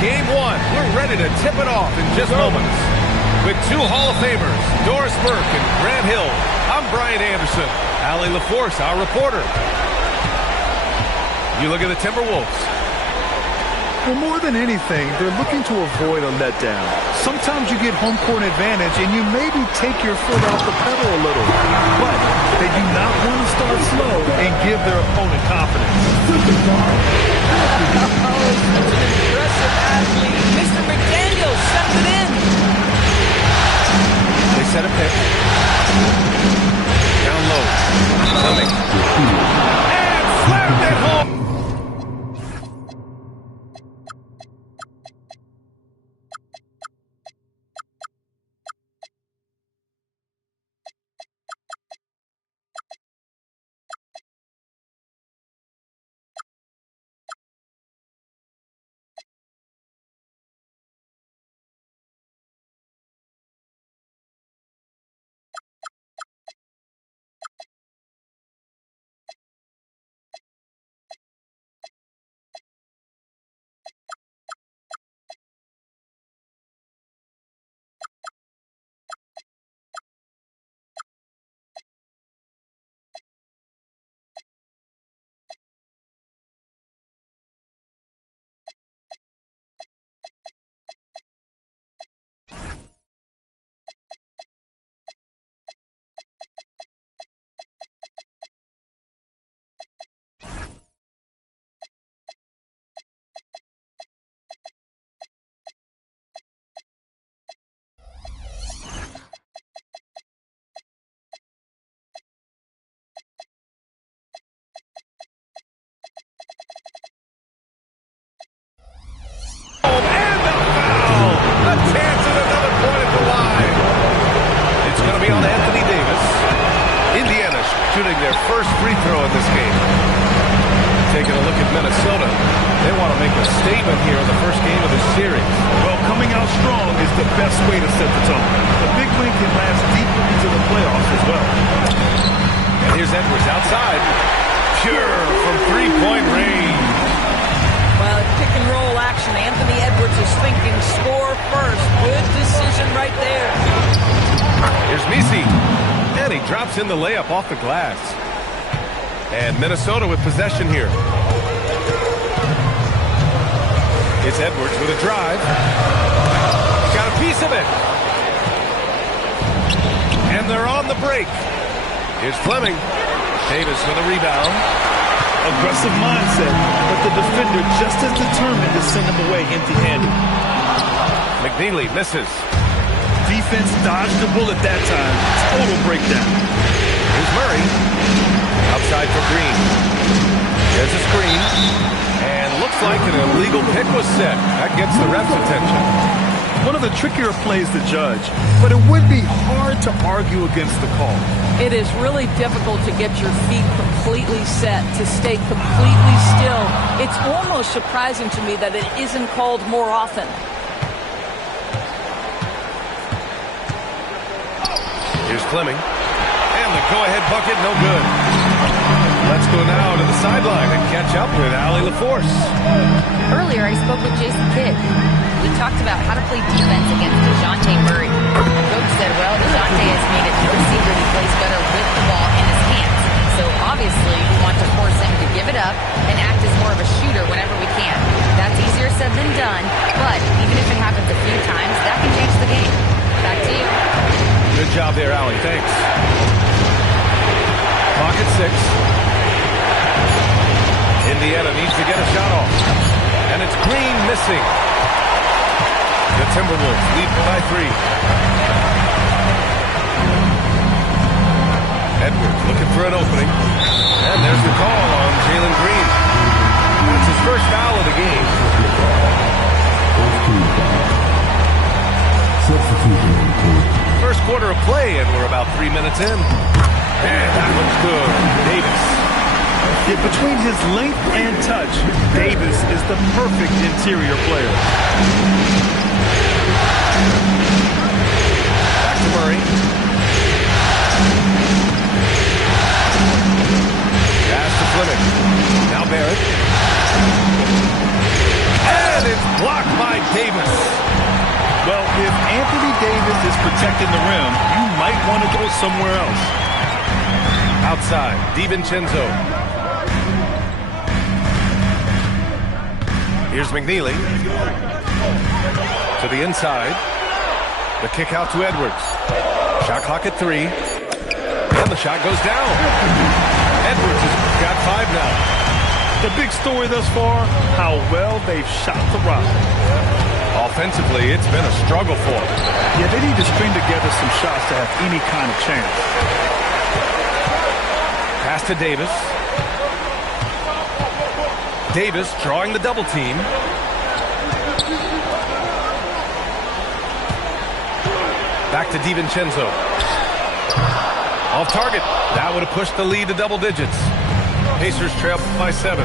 Game one. We're ready to tip it off in just moments. With two Hall of Famers, Doris Burke and Grant Hill, I'm Brian Anderson. Allie LaForce, our reporter. You look at the Timberwolves. Well, more than anything, they're looking to avoid a letdown. Sometimes you get home court advantage and you maybe take your foot off the pedal a little. But they do not want to start slow and give their opponent confidence. Oh, such an impressive athlete. Mr. McDaniel stepped it in. They set a pick. Down low. Fleming. And slammed it home. Shooting their first free throw in this game. Taking a look at Minnesota. They want to make a statement here in the first game of the series. Well, coming out strong is the best way to set the tone. The big win can last deeper into the playoffs as well. And here's Edwards outside. Pure from three-point range. Well, pick and roll action. Anthony Edwards is thinking score first. Good decision right there. Here's Messi. And he drops in the layup off the glass. And Minnesota with possession here. It's Edwards with a drive. Got a piece of it. And they're on the break. Here's Fleming. Davis with a rebound. Aggressive mindset, but the defender just as determined to send him away empty-handed. McNeely misses. Defense dodged the bullet that time. Total breakdown. Here's Murray. Outside for Green. There's a screen. And looks like an illegal pick was set. That gets the ref's attention. One of the trickier plays to judge, but it would be hard to argue against the call. It is really difficult to get your feet completely set, to stay completely still. It's almost surprising to me that it isn't called more often. Here's Fleming. And the go-ahead bucket, no good. Let's go now to the sideline and catch up with Allie LaForce. Earlier, I spoke with Jason Kidd. We talked about how to play defense against DeJounte Murray. Coach said, well, DeJounte has made it clear that he plays better with the ball in his hands. So obviously, we want to force him to give it up and act as more of a shooter whenever we can. That's easier said than done, but even if it happens a few times, that can change the game. Back to you. Good job there, Allie. Thanks. Clock at 6. Indiana needs to get a shot off. And it's Green missing. The Timberwolves lead by 3. Edwards looking for an opening. And there's the call on Jalen Green. That's his first foul of the game. First quarter of play, and we're about 3 minutes in. And that looks good. Davis. Yet between his length and touch, Davis is the perfect interior player. Back to Murray. Pass to Fleming. Now Barrett. And it's blocked by protecting the rim, you might want to go somewhere else. Outside, DiVincenzo. Here's McNeely. To the inside. The kick out to Edwards. Shot clock at 3. And the shot goes down. Edwards has got 5 now. The big story thus far, how well they've shot the rock. Offensively, it's been a struggle for them. Yeah, they need to string together some shots to have any kind of chance. Pass to Davis. Davis drawing the double team. Back to DiVincenzo. Off target. That would have pushed the lead to double digits. Pacers trail by 7.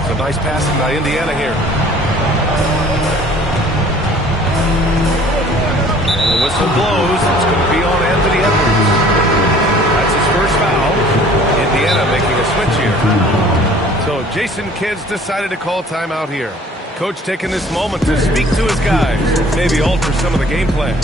It's a nice passing by Indiana here. And the whistle blows. It's going to be on Anthony Edwards. That's his first foul. Indiana making a switch here. So Jason Kidd's decided to call timeout here. Coach taking this moment to speak to his guys. Maybe alter some of the game plan.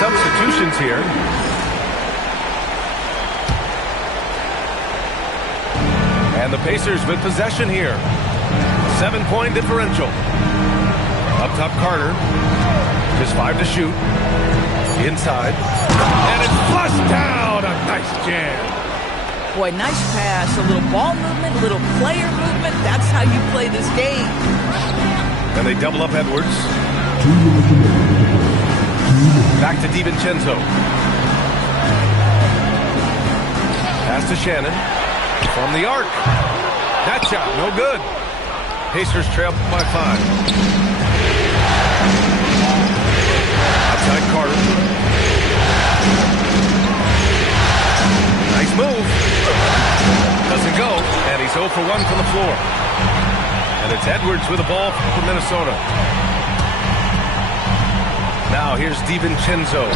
Substitutions here. And the Pacers with possession here. 7-point differential. Up top, Carter. Just 5 to shoot. Inside. And it's flushed down. A nice jam. Boy, nice pass. A little ball movement, a little player movement. That's how you play this game. And they double up Edwards. Back to DiVincenzo. Pass to Shannon. From the arc. That shot, no good. Pacers trail by 5. Outside Carter. Nice move. Doesn't go. And he's 0 for 1 from the floor. And it's Edwards with the ball for Minnesota. Now here's DiVincenzo.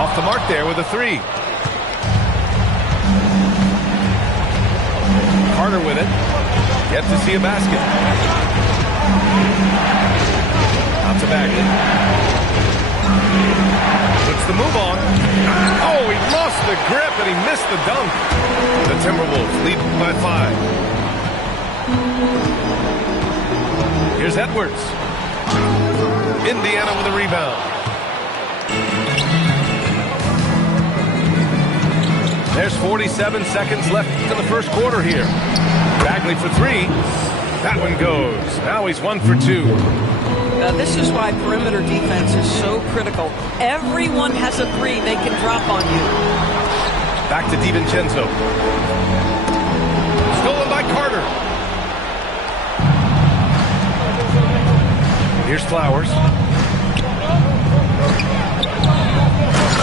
Off the mark there with a 3. Carter with it. Yet to see a basket. Out to Bagley. Puts the move on. Oh, he lost the grip and he missed the dunk. The Timberwolves lead by 5. Here's Edwards. Indiana with a rebound. There's 47 seconds left in the first quarter here. Bagley for 3. That one goes. Now he's 1 for 2. This is why perimeter defense is so critical. Everyone has a 3 they can drop on you. Back to DiVincenzo. Stolen by Carter. Here's Flowers.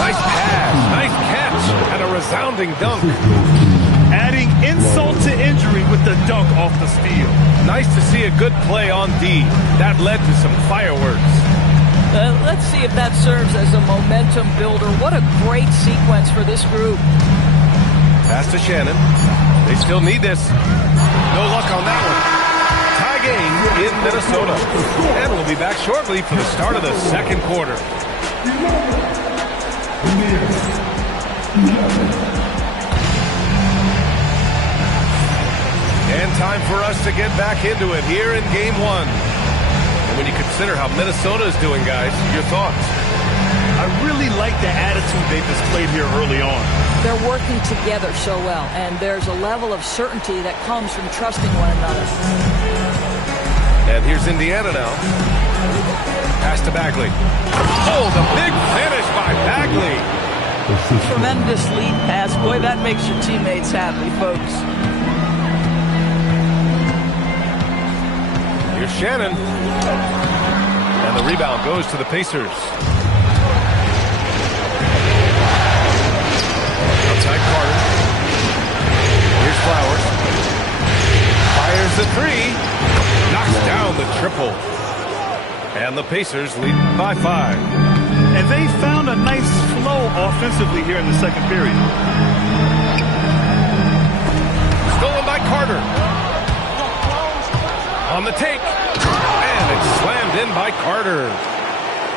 Nice pass, nice catch, and a resounding dunk. Adding insult to injury with the dunk off the steal. Nice to see a good play on D. That led to some fireworks. Let's see if that serves as a momentum builder. What a great sequence for this group. Pass to Shannon. They still need this. No luck on that one. Tie game in Minnesota. And we'll be back shortly for the start of the second quarter. And time for us to get back into it here in game 1. And when you consider how Minnesota is doing, guys, your thoughts? I really like the attitude they've displayed here early on. They're working together so well, and there's a level of certainty that comes from trusting one another. And here's Indiana now. Pass to Bagley. Oh, the big finish by Bagley. Tremendous lead pass. Boy, that makes your teammates happy, folks. Here's Shannon. And the rebound goes to the Pacers. Outside Carter. And the Pacers lead by 5. And they found a nice flow offensively here in the second period. Stolen by Carter. On the take. And it's slammed in by Carter.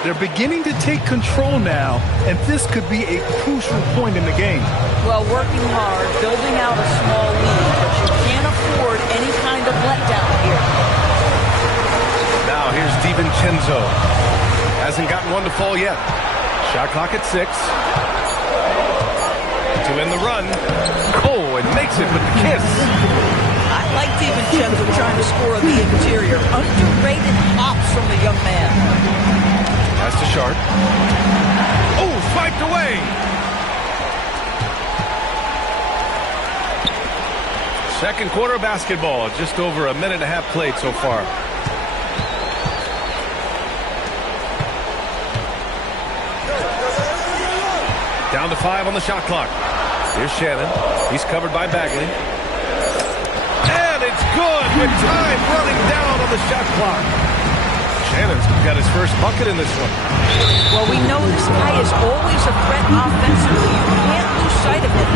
They're beginning to take control now, and this could be a crucial point in the game. Well, working hard, building out a small lead, but you can't afford any kind of letdown here. Now here's DiVincenzo. Hasn't gotten one to fall yet. Shot clock at 6. To end the run. Oh, and makes it with the kiss. I like DiVincenzo trying to score on the interior. Underrated hops from the young man. Pass to Sharp. Oh, swiped away. Second quarter basketball. Just over a minute and a half played so far. Down to 5 on the shot clock. Here's Shannon. He's covered by Bagley. And it's good with time running down on the shot clock. Shannon's got his first bucket in this one. Well, we know this guy is always a threat offensively. You can't lose sight of him.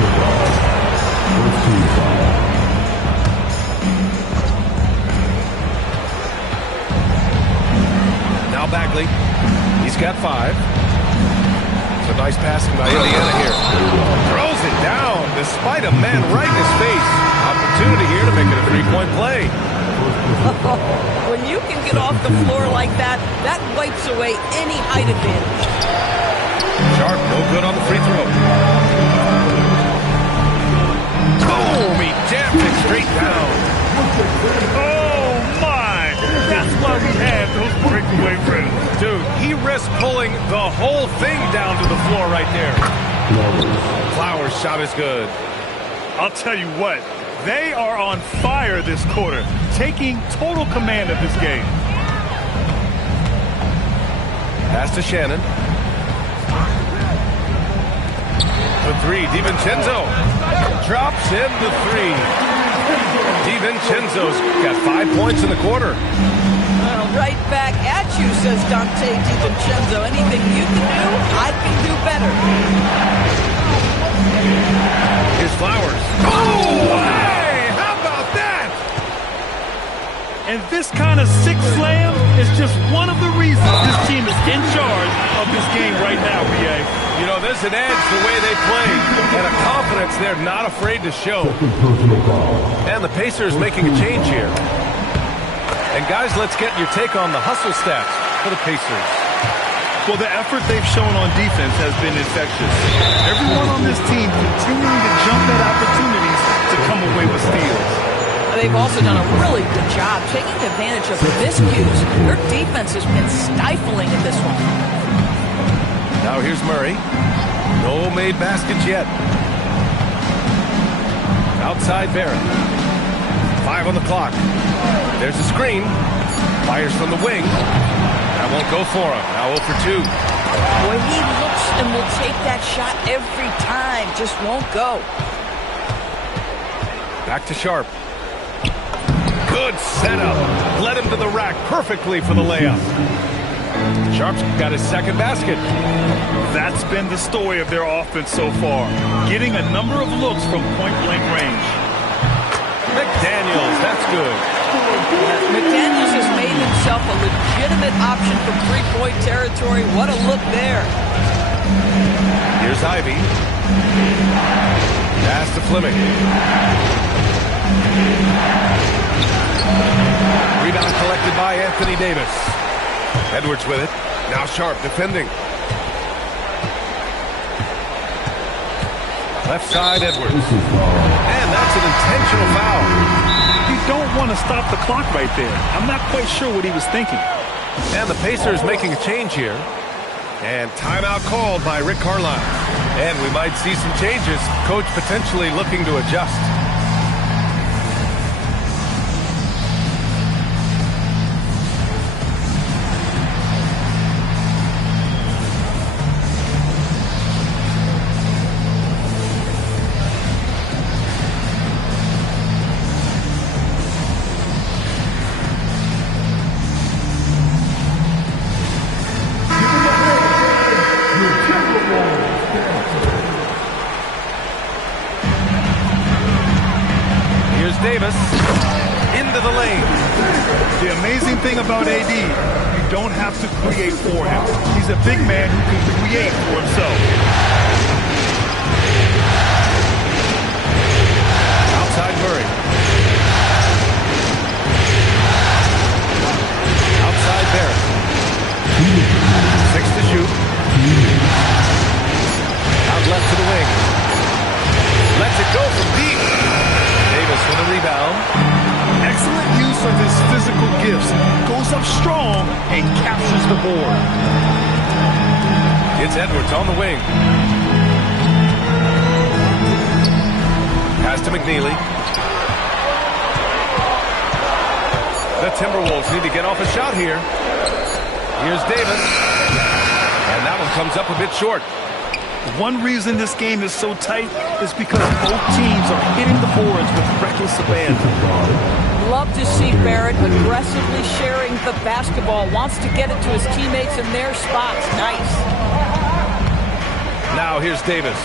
Now Bagley. He's got 5. It's a nice passing by Indiana here. Throws it down despite a man right in his face. Opportunity here to make it a 3-point play. When you can get off the floor like that, that wipes away any height advantage. Sharp, no good on the free throw. Boom! He jammed it straight down. Oh, my! That's why we have those breakaway rims. Dude, he risked pulling the whole thing down to the floor right there. Flowers' shot is good. I'll tell you what, they are on fire this quarter, taking total command of this game. Pass to Shannon. The 3, DiVincenzo. Drops in the 3. DiVincenzo's got 5 points in the quarter. Well, right back at you, says Dante DiVincenzo. Anything you can do, I can do better. Here's Flowers. Oh, hey! How about that? And this kind of sick slam is just one of the reasons this team is in charge of this game right now, BA. You know, there's an edge the way they play, and a confidence they're not afraid to show. And the Pacers making a change here. And guys, let's get your take on the hustle stats for the Pacers. Well, the effort they've shown on defense has been infectious. Everyone on this team continuing to jump at opportunities to come away with steals. They've also done a really good job taking advantage of miscues. Their defense has been stifling in this one. Now here's Murray. No made baskets yet. Outside Barrett. 5 on the clock. There's a screen. Fires from the wing. That won't go for him. Now 0 for 2. Boy, he looks and will take that shot every time. Just won't go. Back to Sharp. Good setup. Led him to the rack perfectly for the layup. Sharp's got his second basket. That's been the story of their offense so far. Getting a number of looks from point-blank range. McDaniels, that's good. McDaniels has made himself a legitimate option for three-point territory. What a look there. Here's Ivy. Pass to Fleming. Rebound collected by Anthony Davis. Edwards with it. Now Sharp defending. Left side, Edwards. And that's an intentional foul. You don't want to stop the clock right there. I'm not quite sure what he was thinking. And the Pacers making a change here. And timeout called by Rick Carlisle. And we might see some changes. Coach potentially looking to adjust. The amazing thing about AD, you don't have to create for him. He's a big man who can create for himself. Outside Murray. Outside Barrett. 6 to shoot. Out left to the wing. Lets it go from deep. Davis with a rebound. Excellent use of his physical gifts. Goes up strong and captures the board. It's Edwards on the wing. Pass to McNeely. The Timberwolves need to get off a shot here. Here's Davis. And that one comes up a bit short. One reason this game is so tight is because both teams are hitting the boards with reckless abandon. Love to see Barrett aggressively sharing the basketball. Wants to get it to his teammates in their spots. Nice. Now here's Davis.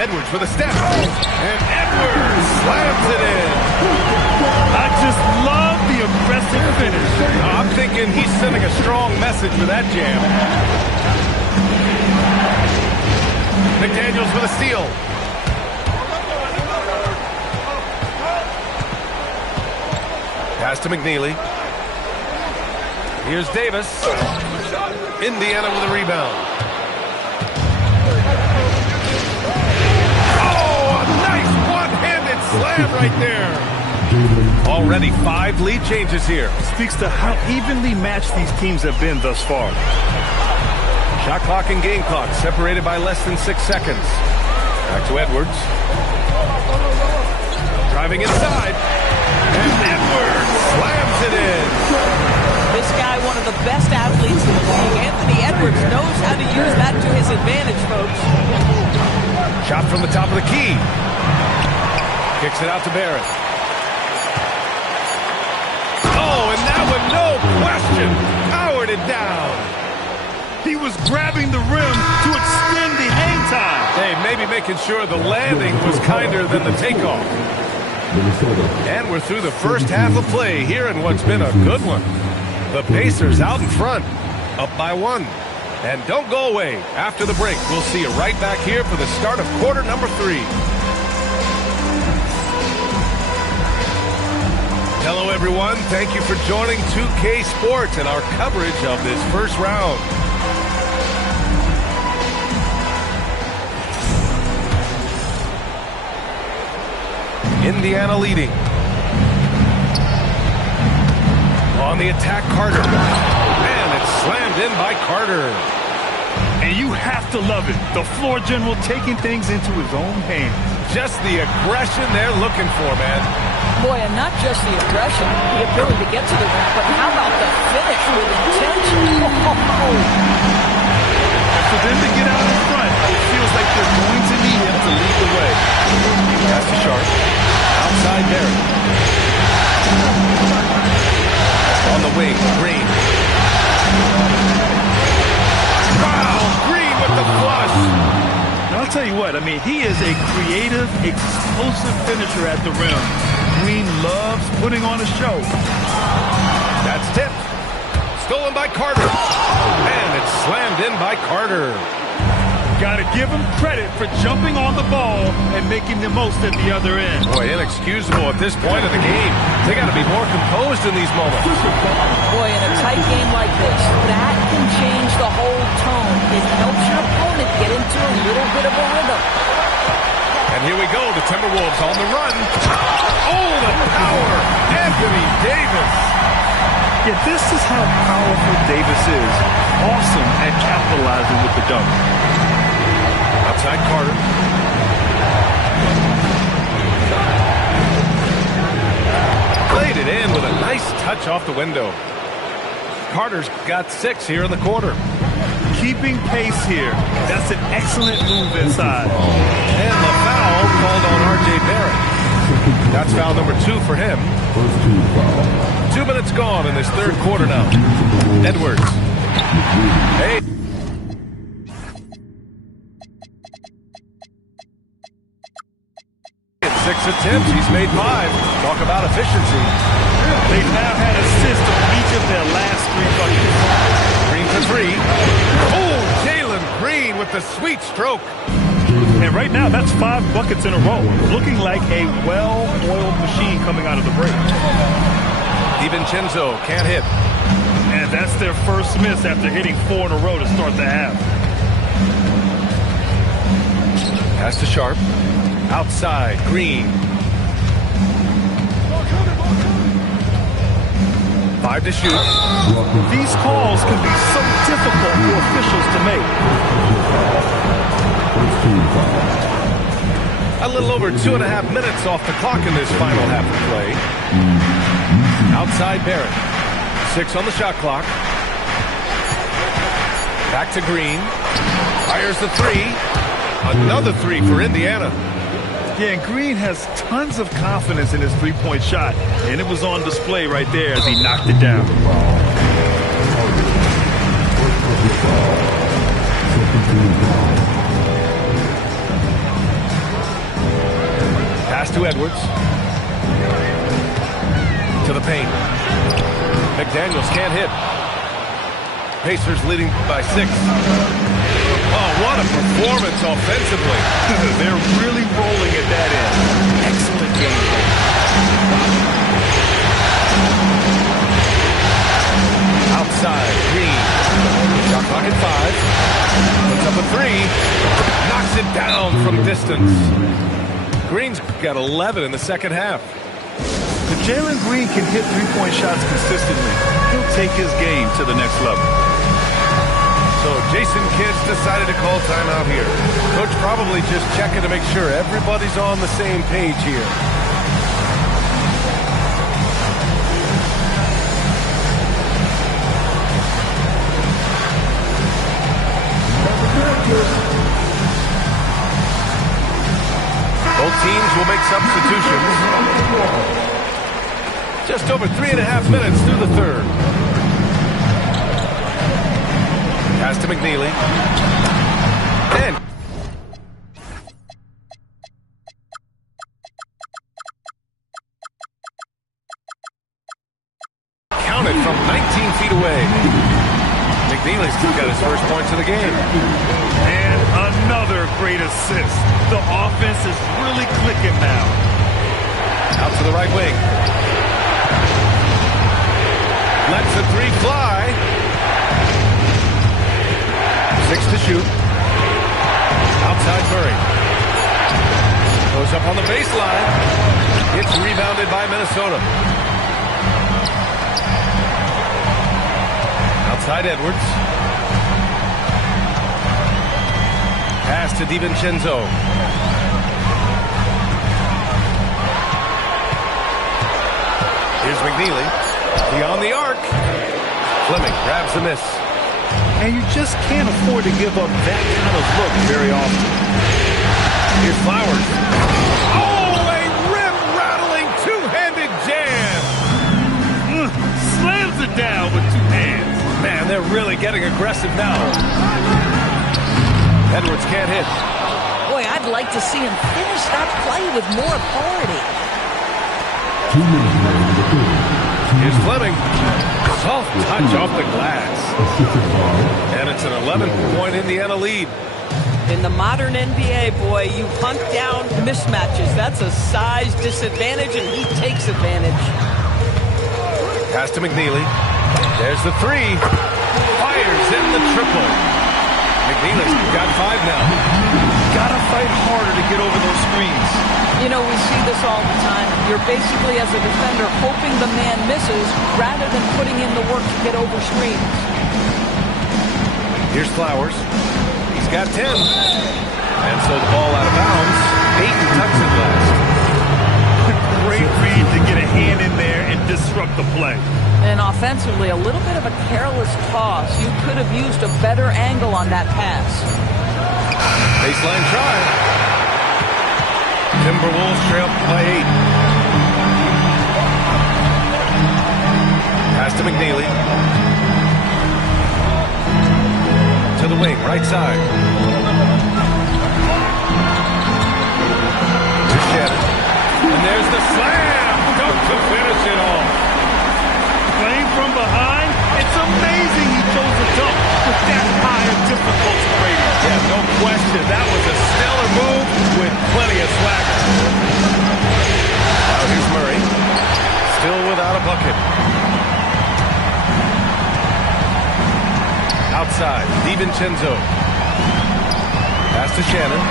Edwards with a step. And Edwards slams it in. I just love the aggressive finish. I'm thinking he's sending a strong message with that jam. McDaniels with a steal. Pass to McNeely. Here's Davis. Indiana with a rebound. Oh, a nice one-handed slam right there. Already 5 lead changes here. Speaks to how evenly matched these teams have been thus far. Shot clock and game clock separated by less than 6 seconds. Back to Edwards. Driving inside. And Edwards slams it in. This guy, one of the best athletes in the league. Anthony Edwards knows how to use that to his advantage, folks. Shot from the top of the key. Kicks it out to Barrett. Oh, and that one, no question, powered it down. He was grabbing the rim to extend the hang time. Hey, maybe making sure the landing was kinder than the takeoff. And we're through the first half of play here in what's been a good one. The Pacers out in front, up by 1. And don't go away. After the break, we'll see you right back here for the start of quarter number 3. Hello, everyone. Thank you for joining 2K Sports and our coverage of this first round. Indiana leading. On the attack, Carter. And it's slammed in by Carter. And you have to love it. The floor general taking things into his own hands. Just the aggression they're looking for, man. Boy, and not just the aggression, the ability to get to the rim, but how about the finish with intention? And for them to get out in front, it feels like they're going to need him to lead the way. Pass to Sharp. Outside Barrett. On the wing, Green. Wow, Green with the flush. Now, I'll tell you what, I mean, he is a creative, explosive finisher at the rim. Green loves putting on a show. That's tipped. Stolen by Carter. And it's slammed in by Carter. Got to give him credit for jumping on the ball and making the most at the other end. Boy, inexcusable at this point of the game. They got to be more composed in these moments. Boy, in a tight game like this, that can change the whole tone. It helps your opponent get into a little bit of a rhythm. And here we go, the Timberwolves on the run. Oh, the power! Anthony Davis. Yeah, this is how powerful Davis is. Awesome at capitalizing with the dunk. Outside Carter. Played it in with a nice touch off the window. Carter's got 6 here in the quarter. Keeping pace here. That's an excellent move inside. And the foul called on R.J. Barrett. That's foul number 2 for him. 2 minutes gone in this third quarter now. Edwards. Hey. 6 attempts. He's made 5. Talk about efficiency. They've now had assists on each of their last 3 buckets. Green for 3. Oh, Jalen Green with the sweet stroke. And right now, that's 5 buckets in a row. Looking like a well-oiled machine coming out of the break. DiVincenzo can't hit. And that's their first miss after hitting 4 in a row to start the half. Pass to Sharp. Outside, Green. 5 to shoot. These calls can be so difficult for officials to make. A little over 2.5 minutes off the clock in this final half of play. Outside Barrett. 6 on the shot clock. Back to Green. Fires the 3. Another 3 for Indiana. Yeah, and Green has tons of confidence in his three-point shot, and it was on display right there as he knocked it down. Pass to Edwards. To the paint. McDaniels can't hit. Pacers leading by 6. Oh, what a performance offensively. They're really rolling at that end. Excellent game. Outside, Green. Shot clock at 5. Puts up a 3. Knocks it down from distance. Green's got 11 in the second half. If Jalen Green can hit three-point shots consistently, he'll take his game to the next level. So Jason Kidd decided to call timeout here. Coach probably just checking to make sure everybody's on the same page here. Both teams will make substitutions. Just over 3.5 minutes through the third. Pass to McNeely. And counted from 19 feet away. McNeely's got his first points of the game. And another great assist. The offense is really clicking now. Out to the right wing. Lets the 3 fly. 6 to shoot. Outside Murray. Goes up on the baseline. It's rebounded by Minnesota. Outside Edwards. Pass to DiVincenzo. Here's McNeely. Beyond the arc. Fleming grabs the miss. And you just can't afford to give up that kind of look very often. Here's Flowers. Oh, a rim-rattling two-handed jam. Slams it down with 2 hands. Man, they're really getting aggressive now. Edwards can't hit. Boy, I'd like to see him finish that play with more authority. Here's Fleming. Soft touch off the glass. And it's an 11-point Indiana lead. In the modern NBA, boy, you hunt down mismatches. That's a size disadvantage, and he takes advantage. Pass to McNeely. There's the 3. Fires in the triple. McNeely's got 5 now. Gotta fight harder to get over those screens. You know, we see this all the time. You're basically, as a defender, hoping the man misses rather than putting in the work to get over screens. Here's Flowers. He's got 10. And so the ball out of bounds. Ayton tucks it last. Great read to get a hand in there and disrupt the play. And offensively, a little bit of a careless toss. You could have used a better angle on that pass. Baseline try. Timberwolves trail by 8. Pass to McNeely. To the wing, right side. Here's Shannon. And there's the slam. to finish it off. Playing from behind, it's amazing he chose a dunk with that high of difficulty rating. Yeah, no question. That was a stellar move with plenty of swagger. Now here's Murray. Still without a bucket. Outside, DiVincenzo. Pass to Shannon.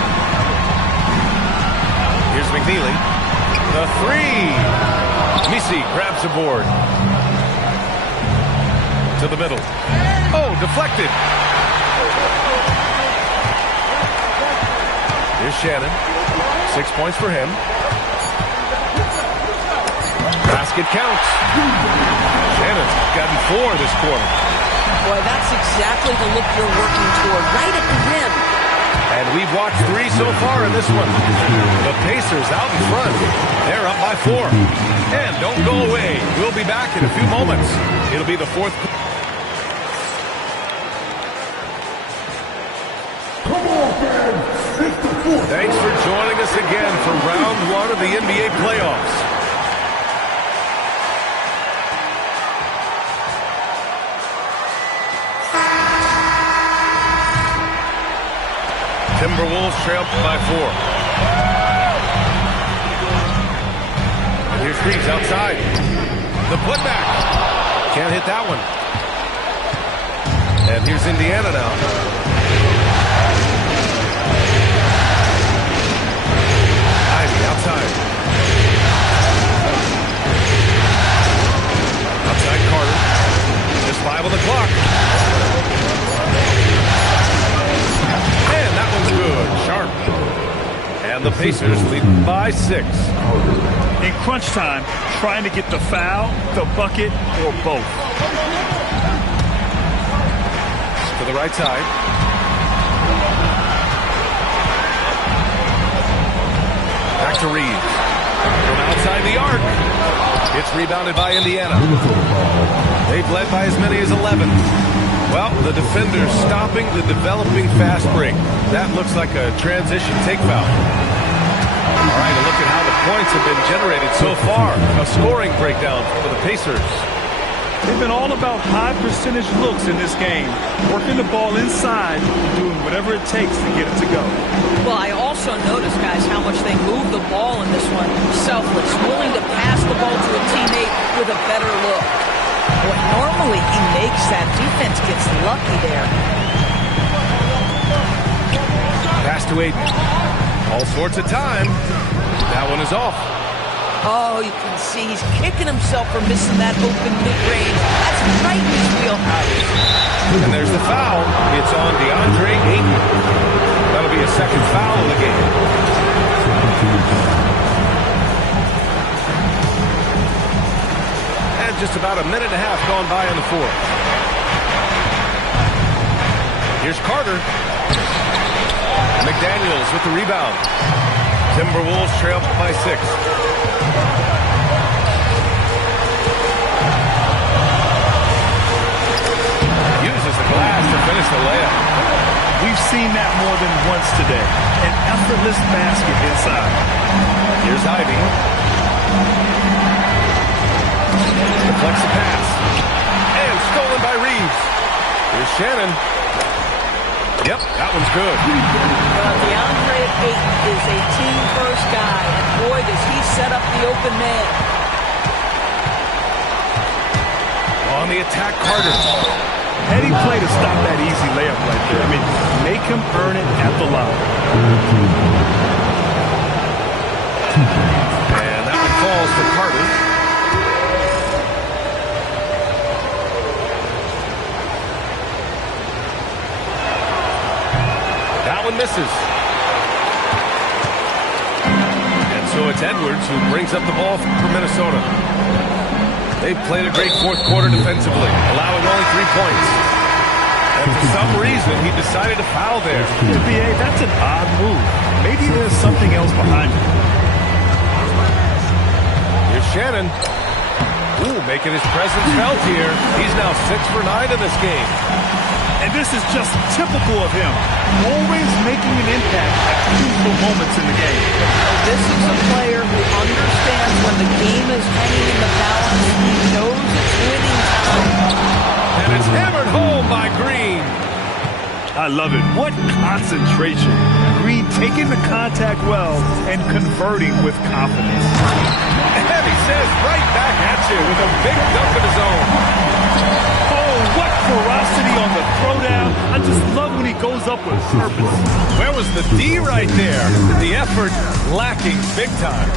Here's McNeely. The three. Misi grabs the board. To the middle. Oh, deflected. Here's Shannon. 6 points for him. Basket counts. Shannon's gotten 4 this quarter. Boy, that's exactly the look you're working toward, right at the rim. And we've watched 3 so far in this one. The Pacers out in front. They're up by 4. And don't go away. We'll be back in a few moments. It'll be the fourth. Thanks for joining us again for round 1 of the NBA playoffs. Timberwolves trail by 4. And here's Reeves outside. The putback. Can't hit that one. And here's Indiana now. Outside. Outside Carter. Just 5 on the clock. And that one's good. Sharp. And the Pacers lead by 6. In crunch time, trying to get the foul, the bucket, or both. To the right side. Back to Reeves. From outside the arc. It's rebounded by Indiana. They've led by as many as 11. Well, the defender's stopping the developing fast break. That looks like a transition take foul. All right, a look at how the points have been generated so far. A scoring breakdown for the Pacers. They've been all about high percentage looks in this game, working the ball inside and doing whatever it takes to get it to go. Well, I also noticed, guys, how much they move the ball in this one. Selfless, willing to pass the ball to a teammate with a better look. Well, normally he makes that. Defense gets lucky there. Pass to Aiden. All sorts of time. That one is off. Oh, you can see he's kicking himself for missing that open mid-range. That's right in his wheelhouse. And there's the foul. It's on DeAndre Ayton. That'll be a second foul of the game. And just about a minute and a half gone by in the fourth. Here's Carter. McDaniels with the rebound. Timberwolves trail by 6. Uses the glass to finish the layup. We've seen that more than once today. An effortless basket inside. Here's Ivy. Deflects the pass. And stolen by Reeves. Here's Shannon. Yep, that one's good. Well, DeAndre Ayton is a team-first guy, and boy, does he set up the open man. On the attack, Carter. Heady play to stop that easy layup right there. I mean, make him earn it at the line. And that one falls for Carter. That one misses. And so it's Edwards who brings up the ball for Minnesota. They've played a great fourth quarter defensively, allowing only 3 points. And for some reason, he decided to foul there. NBA, that's an odd move. Maybe there's something else behind it. Here's Shannon. Ooh, making his presence felt here. He's now 6 for 9 in this game. And this is just typical of him. Always making an impact at crucial moments in the game. This is a player who understands when the game is hanging in the balance. He knows it's winning time. And it's hammered home by Green. I love it. What concentration. Green taking the contact well and converting with confidence. And he says right back at you with a big dunk of his own. Oh, what ferocity on the throwdown. I just love when he goes up with purpose. Where was the D right there? The effort lacking big time.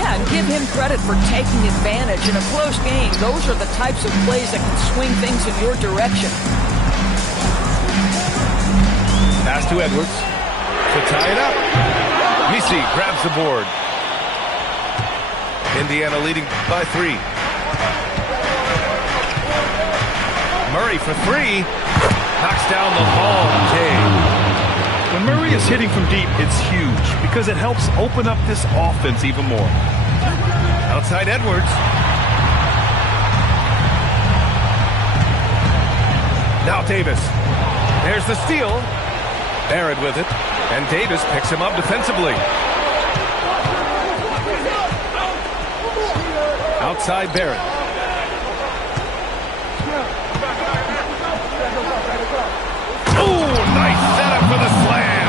Yeah, and give him credit for taking advantage. In a close game, those are the types of plays that can swing things in your direction. Pass to Edwards to tie it up. Misi grabs the board. Indiana leading by 3. Murray for 3. Knocks down the long K. When Murray is hitting from deep, it's huge because it helps open up this offense even more. Outside Edwards. Now Davis. There's the steal. Barrett with it. And Davis picks him up defensively. Outside Barrett. Oh, nice setup for the slam.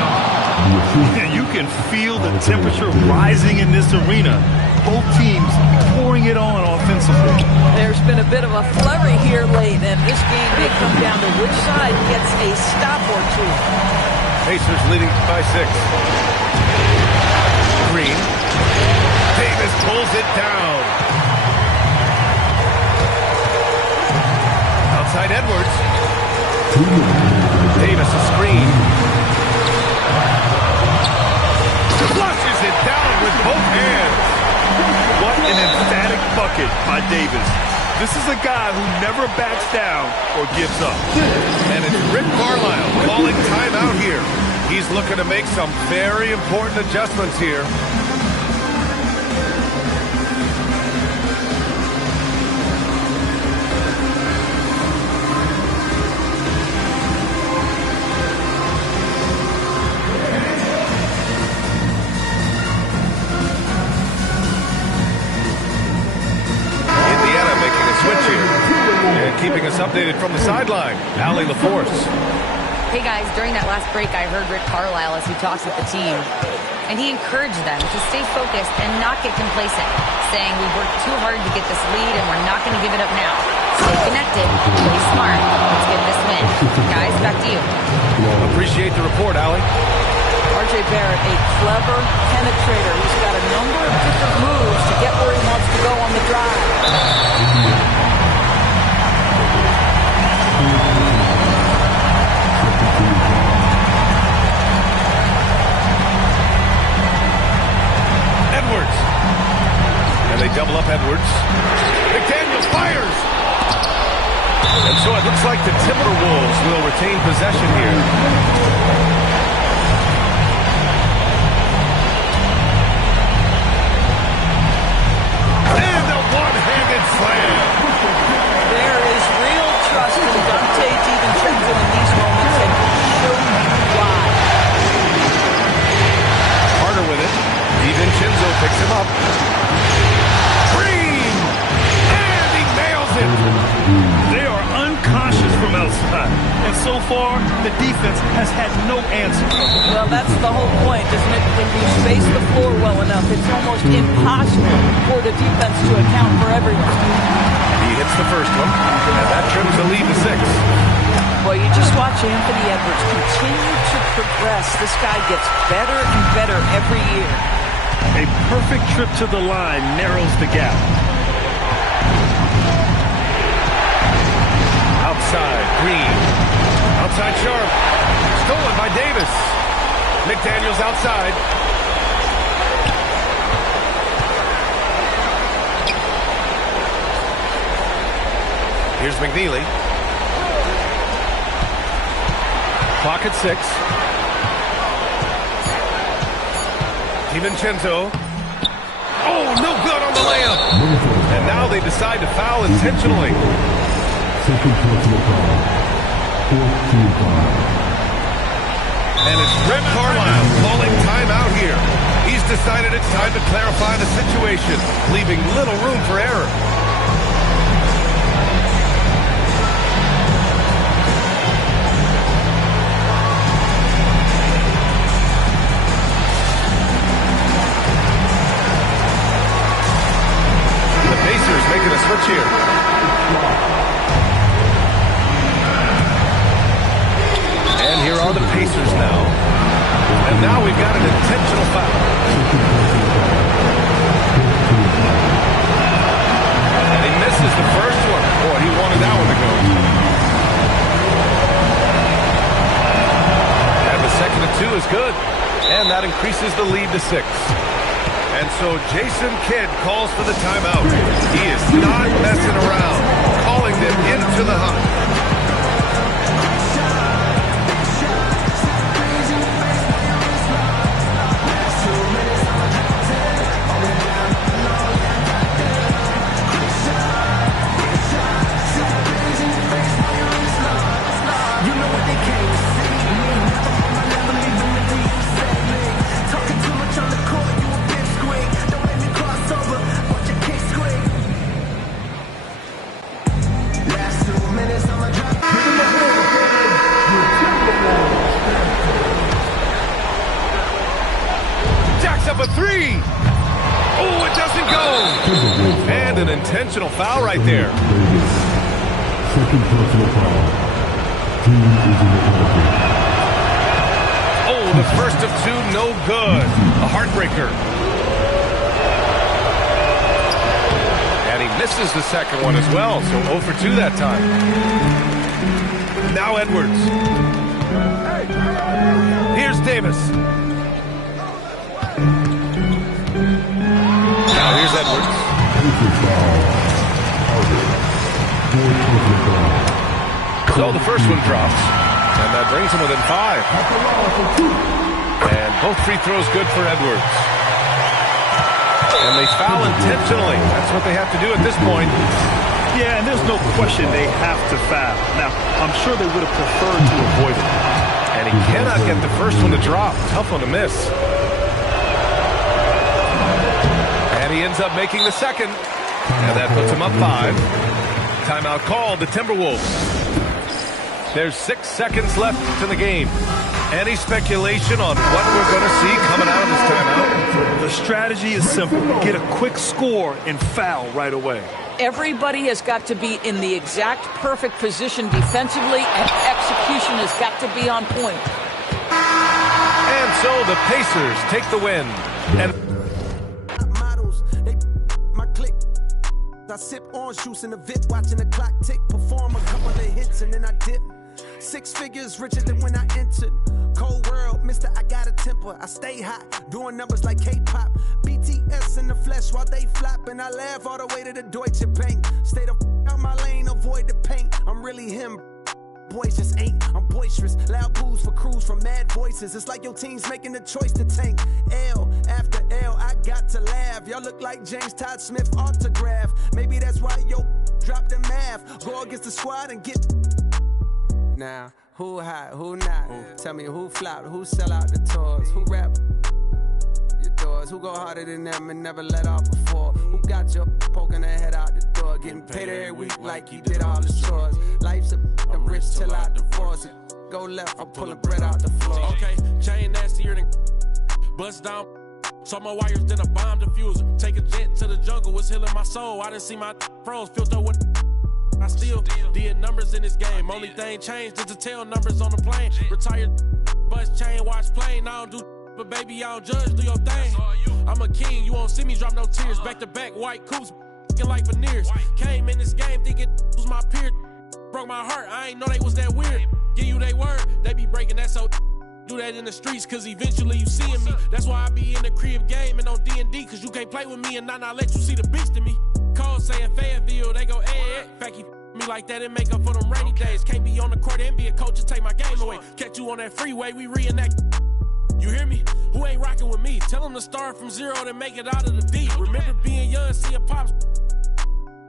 You can feel the temperature rising in this arena. Both teams pouring it on offensively. There's been a bit of a flurry here late, and this game may come down to which side gets a stop or two. Pacers leading by 6. Green. Davis pulls it down. Outside Edwards. Davis a screen. Flushes it down with both hands. What an emphatic bucket by Davis. This is a guy who never backs down or gives up. And it's Rick Carlisle calling timeout here. He's looking to make some very important adjustments here. Keeping us updated from the sideline, Allie LaForce. Hey guys, during that last break, I heard Rick Carlisle as he talks with the team. And he encouraged them to stay focused and not get complacent, saying we worked too hard to get this lead and we're not going to give it up now. Stay connected, play smart, let's get this win. Guys, back to you. Appreciate the report, Allie. R.J. Barrett, a clever penetrator. He's got a number of different moves to get where he wants to go on the drive. Edwards. And they double up Edwards. McDaniels fires. And so it looks like the Timberwolves will retain possession here. And a one-handed slam. There is real trust in Dante DiVincenzo in these moments, and he showed you why. Carter with it. DiVincenzo picks him up. Green! And he nails it! They are unconscious from outside. And so far, the defense has had no answer. Well, that's the whole point, isn't it? When you space the floor well enough, it's almost impossible for the defense to account for everyone. He hits the first one, and that trims the lead to 6. Well, you just watch Anthony Edwards continue to progress. This guy gets better and better every year. A perfect trip to the line narrows the gap. Outside, Green. Outside, Sharp. Stolen by Davis. McDaniels outside. Here's McNeely. Clock at 6. DiVincenzo. Oh, no good on the layup. And now they decide to foul intentionally. And it's Rick Carlisle calling timeout here. He's decided it's time to clarify the situation, leaving little room for error. The Pacers making a switch here. And here are the Pacers now. And now we've got an intentional foul. And he misses the first one. Boy, he wanted that one to go. And the second and 2 is good. And that increases the lead to 6. And so Jason Kidd calls for the timeout. He is not messing around, calling them into the hunt. Up a three. Oh, it doesn't go. And an intentional foul right there. Second personal foul. Team is in the penalty. Oh, the first of 2, no good. A heartbreaker. And he misses the second one as well, so 0 for 2 that time. Now Edwards. Here's Davis. Now here's Edwards. So the first one drops, and that brings him within 5. And both free throws good for Edwards. And they foul intentionally. That's what they have to do at this point. Yeah, and there's no question they have to foul. Now, I'm sure they would have preferred to avoid it. And he cannot get the first one to drop. Tough one to miss. And he ends up making the second. And that puts him up 5. Timeout called, the Timberwolves. There's 6 seconds left in the game. Any speculation on what we're going to see coming out of this timeout? The strategy is simple. Get a quick score and foul right away. Everybody has got to be in the exact perfect position defensively, and execution has got to be on point. And so the Pacers take the win. And I sip orange juice in the VIP, watching the clock tick, perform a couple of hits, and then I dip. 6 figures richer than when I entered. Cold world, mister, I got a temper. I stay hot, doing numbers like K-pop. BTS in the flesh while they flop, and I laugh all the way to the Deutsche Bank. Stay the out my lane, avoid the paint. I'm really him. Boys just ain't. I'm boisterous. Loud boos for crews from mad voices. It's like your team's making the choice to tank. L after L, I got to laugh. Y'all look like James Todd Smith autograph. Maybe that's why yo dropped the math. Go against the squad and get. Now, who hot, who not? Tell me who flopped, who sell out the tours, who rap your doors, who go harder than them and never let off before, who got your poking their head out the door, getting paid every week like you did all the chores. Life's a rich till I divorce. Go left, I'm pulling bread out the floor. Okay, chain nastier than bust down. Saw my wires, then a bomb diffuser. Take a jet to the jungle, was healing my soul. I didn't see my froze, filter with. I still did numbers in this game. Only thing changed is to tell numbers on the plane. Retired, bus chain, watch plane. I don't do, but baby, I don't judge, do your thing. I'm a king, you won't see me drop no tears. Back to back, white coops, like veneers. Came in this game thinking was my peer. Broke my heart, I ain't know they was that weird. Give you they word, they be breaking that so. Do that in the streets, cause eventually you seeing me. That's why I be in the crib game and on D&D, cause you can't play with me and not let you see the beast in me. Call saying Fayetteville, they go, fact he me like that and make up for them rainy days. Can't be on the court and be a coach and take my game away. Catch you on that freeway, we reenact. You hear me? Who ain't rocking with me? Tell them to start from zero and make it out of the deep. Remember being young, seeing pops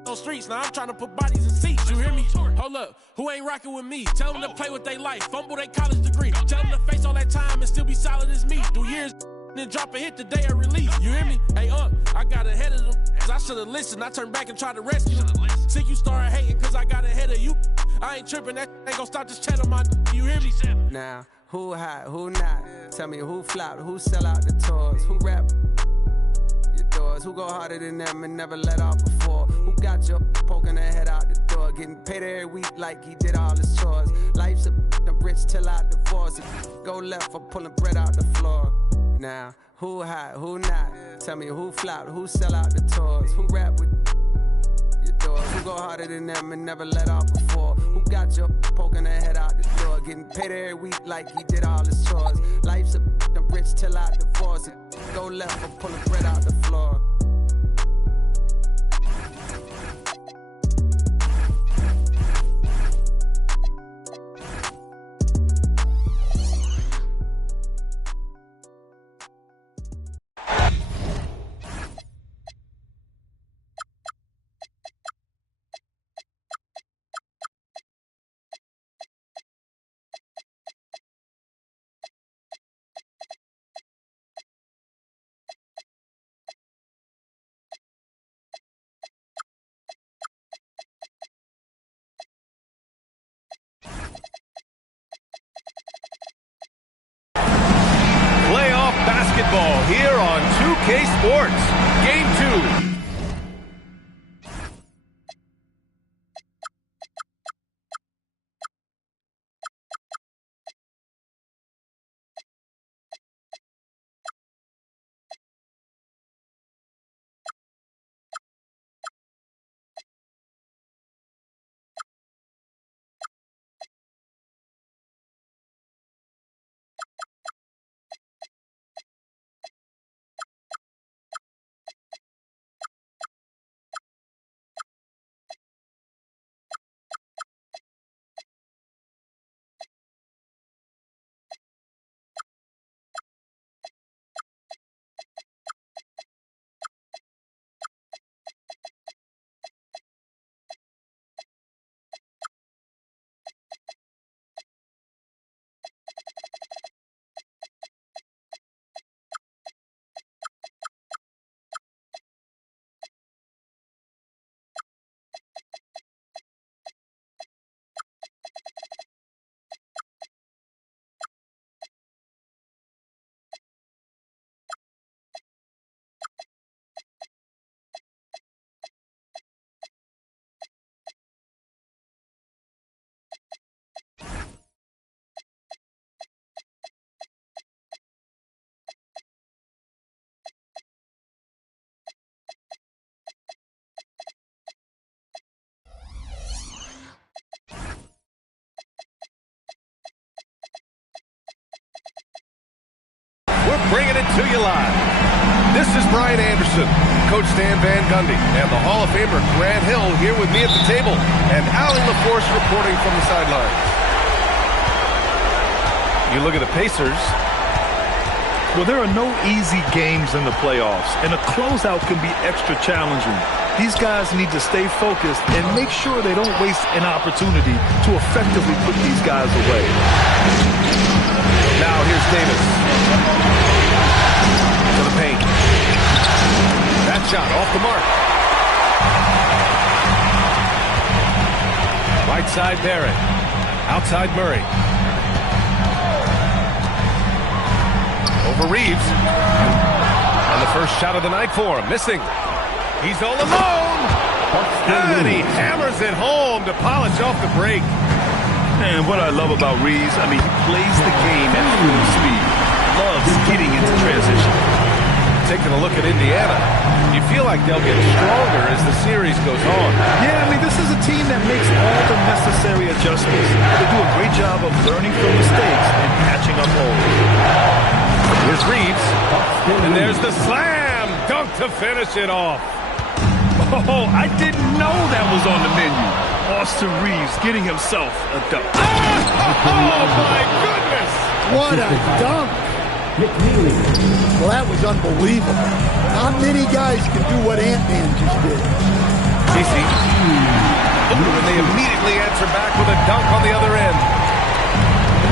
on streets. Now I'm trying to put bodies in seats. You hear me? Hold up. Who ain't rocking with me? Tell them to play with their life. Fumble their college degree. Tell them to face all that time and still be solid as me. Do years then drop a hit the day of release. You hear me? Hey, I got ahead of them. I should have listened. I turned back and tried to rescue them. Sick you started hating because I got ahead of you. I ain't tripping. That ain't gonna stop this chat on my. You hear me? Now, who hot, who not? Tell me who flopped, who sell out the tours, who rap your doors, who go harder than them and never let off before, who got your poking their head out the door, getting paid every week like he did all his chores. Life's a rich till I divorce. Go left for pulling bread out the floor. Now, who hot, who not? Tell me who flopped, who sell out the tours, who rap with your doors, who go harder than them and never let off before, who got your poking their head out the door, getting paid every week like he did all his chores. Life's a rich till I divorce. Go left for pulling bread out the floor. Basketball here on 2K Sports. Game 2. We're bringing it to you live. This is Brian Anderson, Coach Stan Van Gundy, and the Hall of Famer Grant Hill here with me at the table, and Allie LaForce reporting from the sidelines. You look at the Pacers. Well, there are no easy games in the playoffs, and a closeout can be extra challenging. These guys need to stay focused and make sure they don't waste an opportunity to effectively put these guys away. Now here's Davis. To the paint. That shot off the mark. Right side Barrett. Outside Murray. Over Reeves. And the first shot of the night for him. Missing. He's all alone. And he hammers it home to polish off the break. And what I love about Reeves, I mean, he plays the game at full speed. Loves getting into transition. Taking a look at Indiana, you feel like they'll get stronger as the series goes on. Yeah, I mean, this is a team that makes all the necessary adjustments. They do a great job of learning from mistakes and patching up holes. Here's Reeves, and there's the slam dunk to finish it off. Oh, I didn't know that was on the menu. Austin Reeves getting himself a dunk. Oh, my goodness! What a dunk! Well, that was unbelievable. Not many guys can do what Ant-Man just did. DC. And they immediately answer back with a dunk on the other end.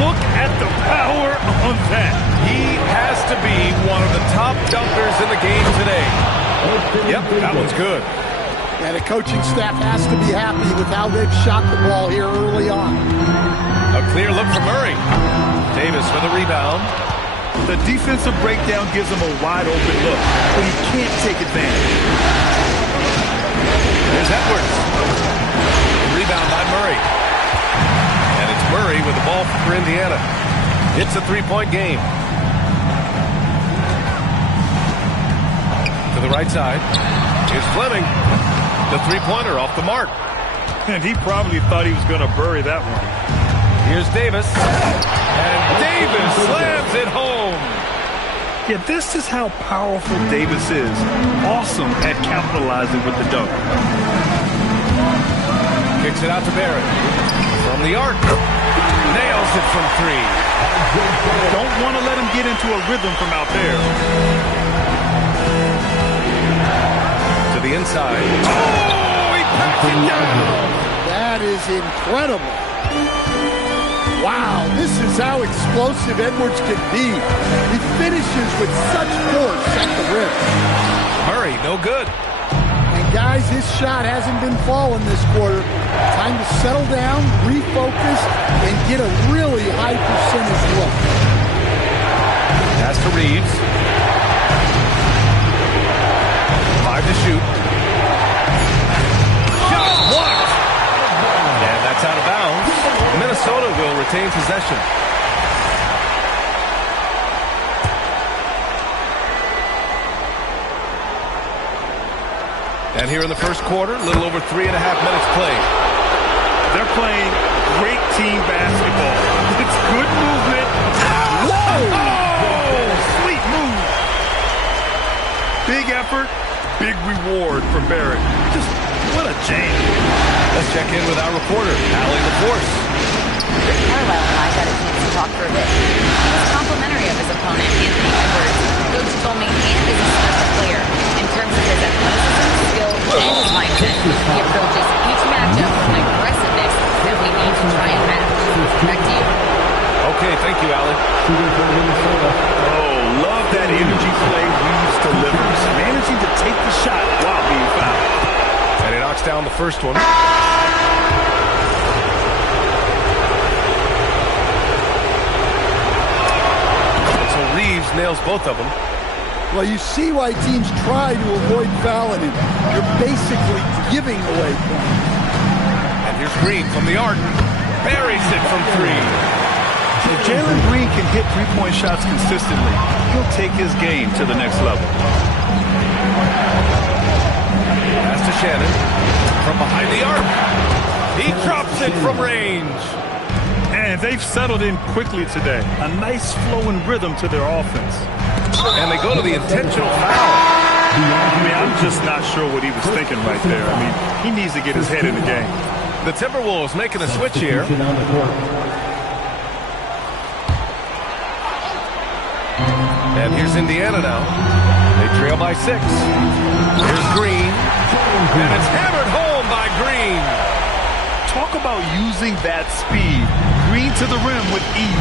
Look at the power on that. He has to be one of the top dunkers in the game today. Yep, that one's good. And the coaching staff has to be happy with how they've shot the ball here early on. A clear look for Murray. Davis with a rebound. The defensive breakdown gives him a wide open look, but he can't take advantage. There's Edwards. Rebound by Murray. And it's Murray with the ball for Indiana. It's a three-point game. To the right side. Here's Fleming. The three-pointer off the mark. And he probably thought he was going to bury that one. Here's Davis. And Davis slams it home. Yeah, this is how powerful Davis is. Awesome at capitalizing with the dunk. Kicks it out to Barrett. From the arc. Nails it from three. Don't want to let him get into a rhythm from out there. To the inside. Oh, he packs it down. That is incredible. Wow, this is how explosive Edwards can be. He finishes with such force at the rim. Murray, no good. And guys, his shot hasn't been falling this quarter. Time to settle down, refocus, and get a really high percentage look. Pass to Reeves. 5 to shoot. Shot blocked. And that's out of bounds. Minnesota will retain possession. And here in the first quarter, a little over 3.5 minutes played. They're playing great team basketball. It's good movement. Whoa! Oh, sweet move. Big effort, big reward for Barrett. Just what a jam. Let's check in with our reporter, Allie LaForce. Carlisle and I got a chance to talk for a bit. He was complimentary of his opponent, Anthony Edwards. Coach told me Ant is a special player in terms of his athleticism, skill, and his mindset. He approaches each matchup with an aggressiveness that we need to try and match. Back to you. Okay, thank you, Allie. Oh, love that energy play Reeves delivers. Managing to take the shot while being fouled. And he knocks down the first one. Reeves nails both of them. Well, you see why teams try to avoid fouling him. You're basically giving away points. And here's Green from the arc. Buries it from three. If Jalen Green can hit three-point shots consistently, he'll take his game to the next level. Pass to Shannon. From behind the arc. He drops it from range. And they've settled in quickly today. A nice flowing rhythm to their offense. And they go to the intentional foul. I mean, I'm just not sure what he was thinking right there. I mean, he needs to get his head in the game. The Timberwolves making a switch here. And here's Indiana now. They trail by 6. Here's Green. And it's hammered home by Green. Talk about using that speed. Green to the rim with ease.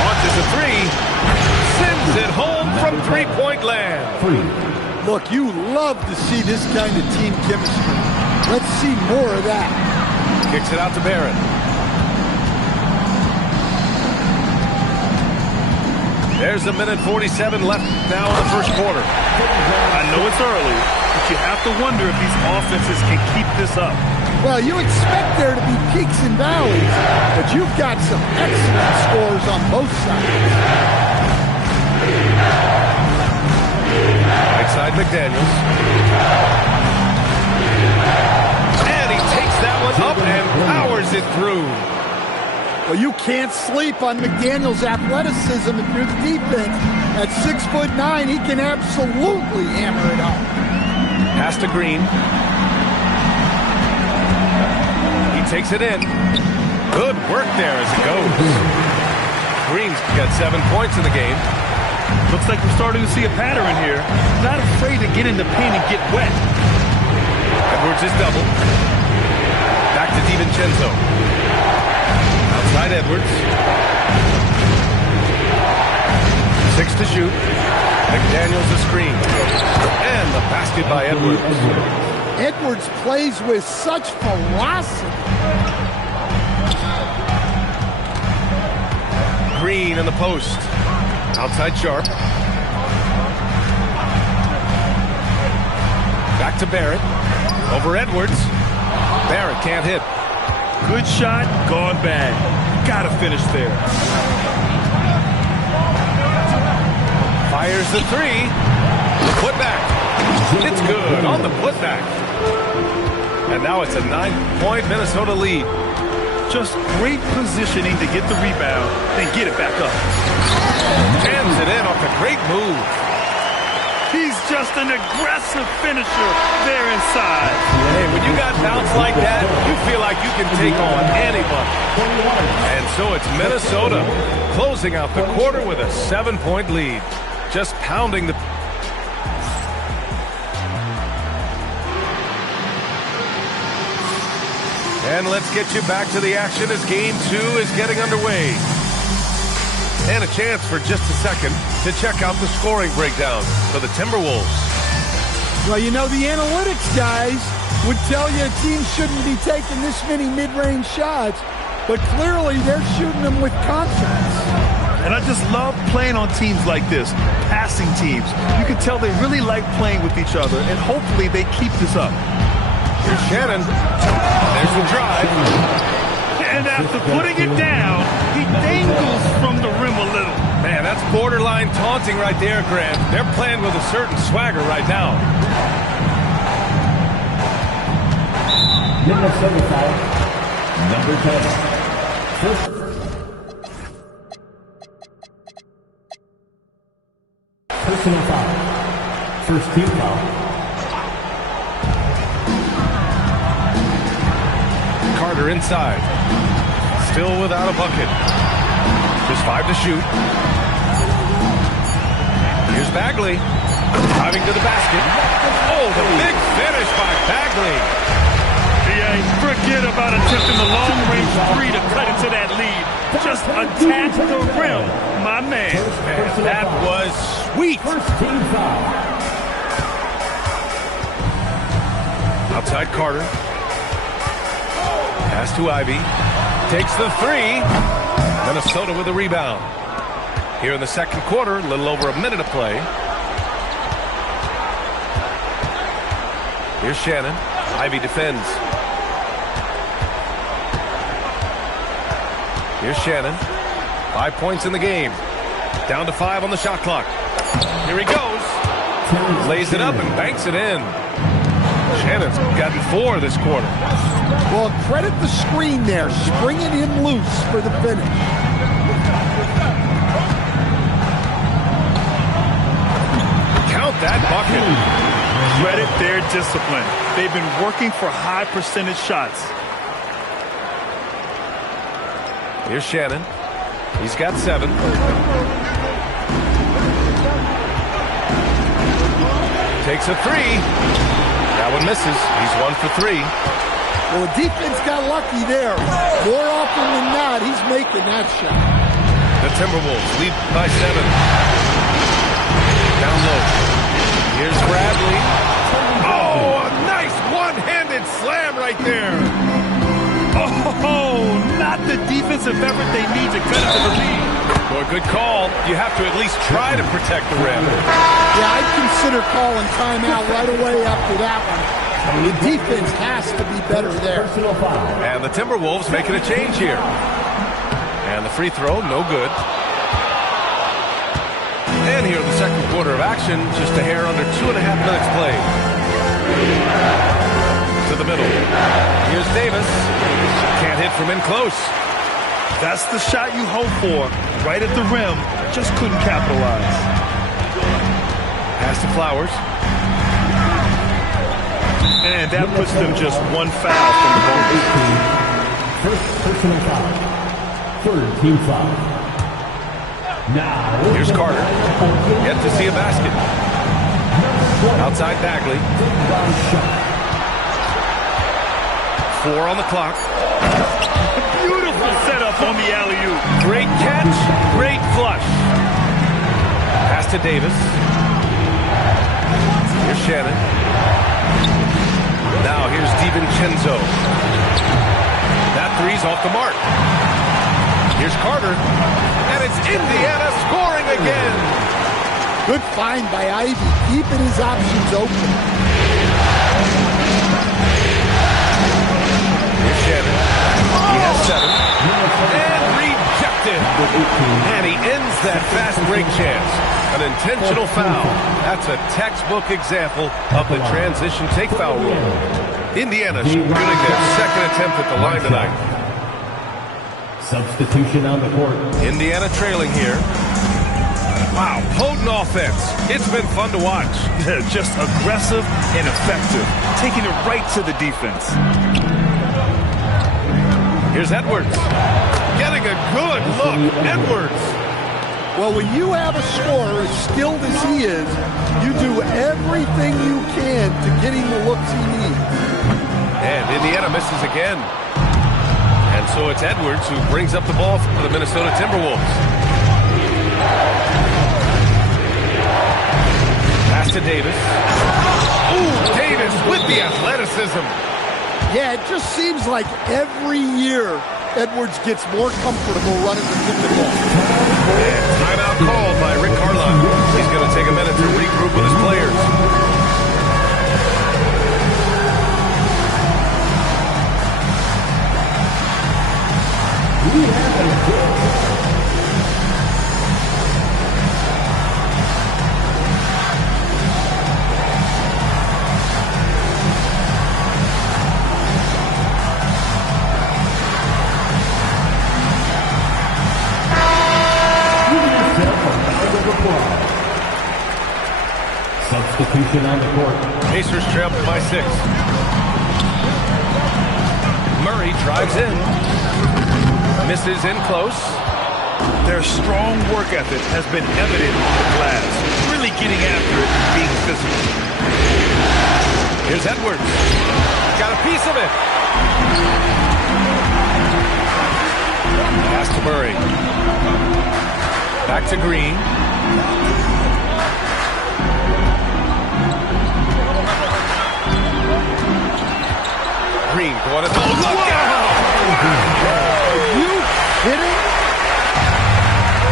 Launches a three. Sends it home from three-point land. Look, you love to see this kind of team chemistry. Let's see more of that. Kicks it out to Barrett. There's a minute 47 left now in the first quarter. I know it's early, but you have to wonder if these offenses can keep this up. Well, you expect there to be peaks and valleys, but you've got some excellent scores on both sides. Right side, McDaniels. And he takes that one up and powers it through. Well, you can't sleep on McDaniels' athleticism if you're the defense. At 6'9", he can absolutely hammer it home. Pass to Green. He takes it in. Good work there as it goes. Green's got 7 points in the game. Looks like we're starting to see a pattern here. Not afraid to get in the paint and get wet. Edwards is double. Back to DiVincenzo. Outside Edwards. 6 to shoot. McDaniels a screen. And the basket by Edwards. Edwards plays with such velocity. Green in the post. Outside Sharp. Back to Barrett. Over Edwards. Barrett can't hit. Good shot, gone bad. Gotta finish there. Fires the three. The putback. It's good on the putback. And now it's a 9-point Minnesota lead. Just great positioning to get the rebound, then get it back up. Jams it in off a great move. He's just an aggressive finisher there inside. Hey, when you got bounce like that, you feel like you can take on anybody. And so it's Minnesota closing out the quarter with a 7-point lead. Just pounding the... And let's get you back to the action as Game 2 is getting underway. And a chance for just a second to check out the scoring breakdown for the Timberwolves. Well, you know, the analytics guys would tell you a team shouldn't be taking this many mid-range shots, but clearly they're shooting them with confidence. And I just love playing on teams like this, passing teams. You can tell they really like playing with each other, and hopefully they keep this up. Here's Shannon. There's the drive. And after putting it down, he dangles from the rim a little. Man, that's borderline taunting right there, Grant. They're playing with a certain swagger right now. Minnesota foul. Number 10. Personal foul. First team foul. Carter inside. Still without a bucket. Just 5 to shoot. Here's Bagley. Driving to the basket. Oh, the big finish by Bagley. Yeah, forget about attempting the long-range three to cut into that lead. Just attack the rim, my man. Man, that was sweet. First team foul. Outside Carter. Pass to Ivy. Takes the three. Minnesota with the rebound. Here in the second quarter, a little over a minute to play. Here's Shannon. Ivy defends. Here's Shannon. 5 points in the game. Down to 5 on the shot clock. Here he goes. Lays it up and banks it in. Shannon's gotten 4 this quarter. Well, credit the screen there, springing him loose for the finish. Count that bucket. Credit their discipline. They've been working for high percentage shots. Here's Shannon. He's got 7. Takes a 3. That one misses. He's 1 for 3. Well, the defense got lucky there. More often than not, he's making that shot. The Timberwolves lead by 7. Down low. Here's Bradley. Oh, a nice one-handed slam right there. Oh, not the defensive effort they need to cut into the lead. Well, good call. You have to at least try to protect the rim. Yeah, I'd consider calling timeout right away after that one. The defense has to be better there. And the Timberwolves making a change here. And the free throw, no good. And here in the second quarter of action, just a hair under 2.5 minutes played. To the middle. Here's Davis. Can't hit from in close. That's the shot you hope for. Right at the rim. Just couldn't capitalize. Pass to Flowers. And that puts them just 1 foul from the bonus. First personal foul. Third team foul. Here's Carter. Yet to see a basket. Outside Bagley. 4 on the clock. Beautiful setup on the alley-oop. Great catch, great flush. Pass to Davis. Here's Shannon. Now here's DiVincenzo. That three's off the mark. Here's Carter. And it's Indiana scoring again. Good find by Ivy, keeping his options open. Here's Shannon. He has 7. And rejected. And he ends that fast break chance. An intentional foul. That's a textbook example of the transition take foul rule. Indiana shooting their second attempt at the line tonight. Substitution on the court. Indiana trailing here. Wow, potent offense. It's been fun to watch. Just aggressive and effective. Taking it right to the defense. Here's Edwards. Getting a good look. Edwards. Well, when you have a scorer as skilled as he is, you do everything you can to get him the looks he needs. And Indiana misses again. And so it's Edwards who brings up the ball for the Minnesota Timberwolves. Pass to Davis. Ooh, Davis with the athleticism. Yeah, it just seems like every year Edwards gets more comfortable running the pick and roll. And timeout called by Rick Carlisle. He's going to take a minute to regroup with his players. Substitution on the court. Pacers trail by 6. Murray drives in. Misses in close. Their strong work ethic has been evident on the glass. Really getting after it and being physical. Here's Edwards. Got a piece of it. Pass to Murray. Back to Green. Green going to look out! Are you kidding?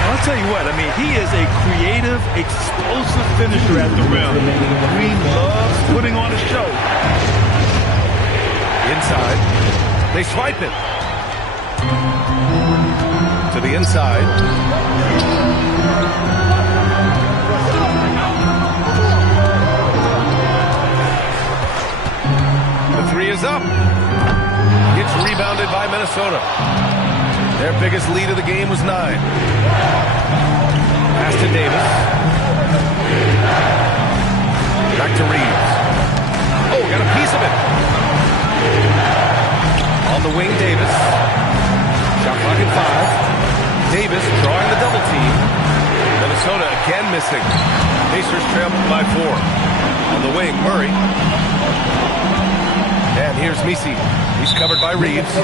I'll tell you what, I mean, he is a creative, explosive finisher at the rim. Green loves putting on a show. Inside. They swipe it. To the inside. The 3 is up. Gets rebounded by Minnesota. Their biggest lead of the game was 9. Pass to Davis. Back to Reeves. Oh, got a piece of it. On the wing, Davis. Shot clock at 5. Davis drawing the double team. Minnesota again missing. Pacers trail by 4. On the wing, Murray. And here's Misi. He's covered by Reeves.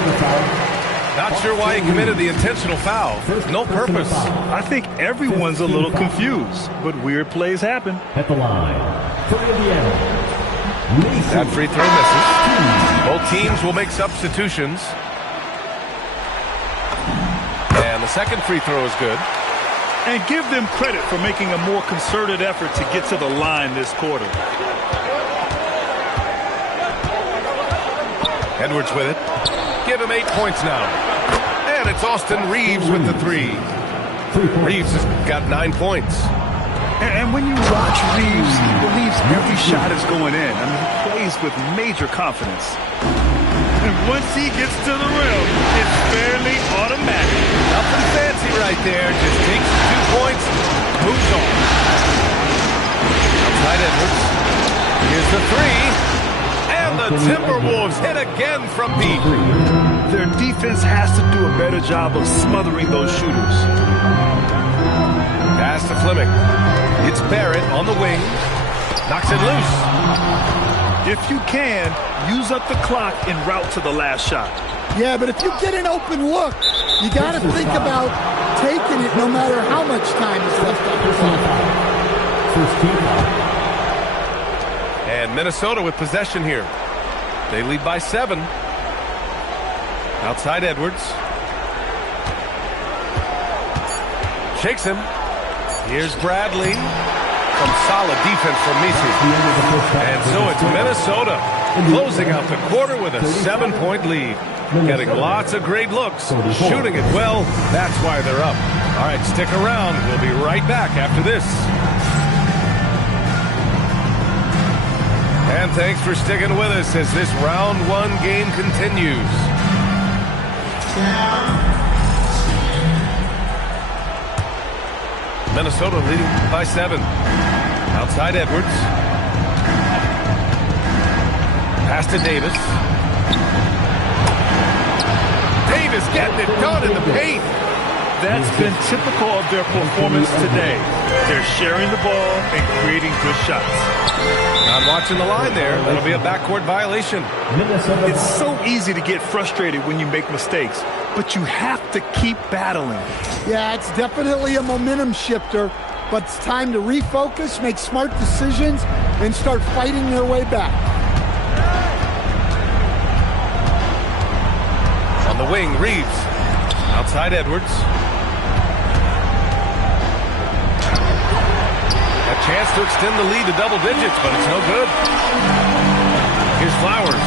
Not sure why he committed the intentional foul. No purpose. I think everyone's a little confused, but weird plays happen. At the line. For Indiana. That free throw misses. Both teams will make substitutions. And the second free throw is good. And give them credit for making a more concerted effort to get to the line this quarter. Edwards with it. Give him 8 points now. And it's Austin Reeves with the 3. Reeves has got 9 points. And when you watch Reeves, he believes every shot is going in. I mean, he plays with major confidence. And once he gets to the rim, it's fairly automatic. Nothing fancy right there. Just takes 2 points, moves on. Outside Edwards. Here's the 3. And the Timberwolves hit again from deep. Their defense has to do a better job of smothering those shooters. Pass to Fleming. It's Barrett on the wing. Knocks it loose. If you can, use up the clock en route to the last shot. Yeah, but if you get an open look, you got to think about taking it no matter how much time is left on the clock. And Minnesota with possession here. They lead by 7. Outside Edwards. Shakes him. Here's Bradley. Some solid defense from Misi. And so it's Minnesota closing out the quarter with a 7-point lead. Getting lots of great looks. Shooting it well. That's why they're up. All right, stick around. We'll be right back after this. And thanks for sticking with us as this round 1 game continues. Minnesota leading by 7. Outside Edwards. Pass to Davis. Davis getting it done in the paint. That's been typical of their performance today. They're sharing the ball and creating good shots. Not watching the line there. That'll be a backcourt violation. It's so easy to get frustrated when you make mistakes, but you have to keep battling. Yeah, it's definitely a momentum shifter, but it's time to refocus, make smart decisions, and start fighting their way back. On the wing, Reeves. Outside Edwards. A chance to extend the lead to double digits, but it's no good. Here's Flowers.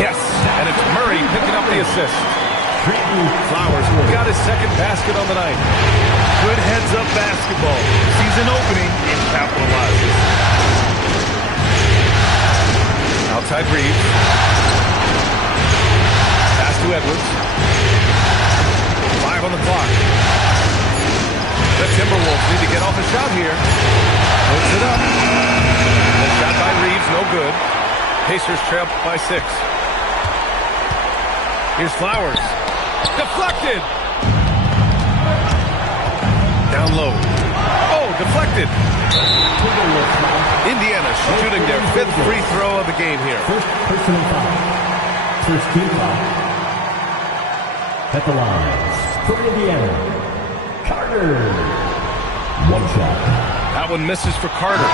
Yes, and it's Murray picking up the assist. Flowers got his second basket on the night. Good heads-up basketball. Sees an opening and capitalizes. Outside Reeves. Pass to Edwards. 5 on the clock. The Timberwolves need to get off a shot here. Puts it up. The shot by Reeves, no good. Pacers trail by 6. Here's Flowers. Deflected. Down low. Oh, deflected. Indiana shooting their 5th free throw of the game here. First personal foul. First team foul. At the line. For Indiana, Carter. One shot. That one misses for Carter.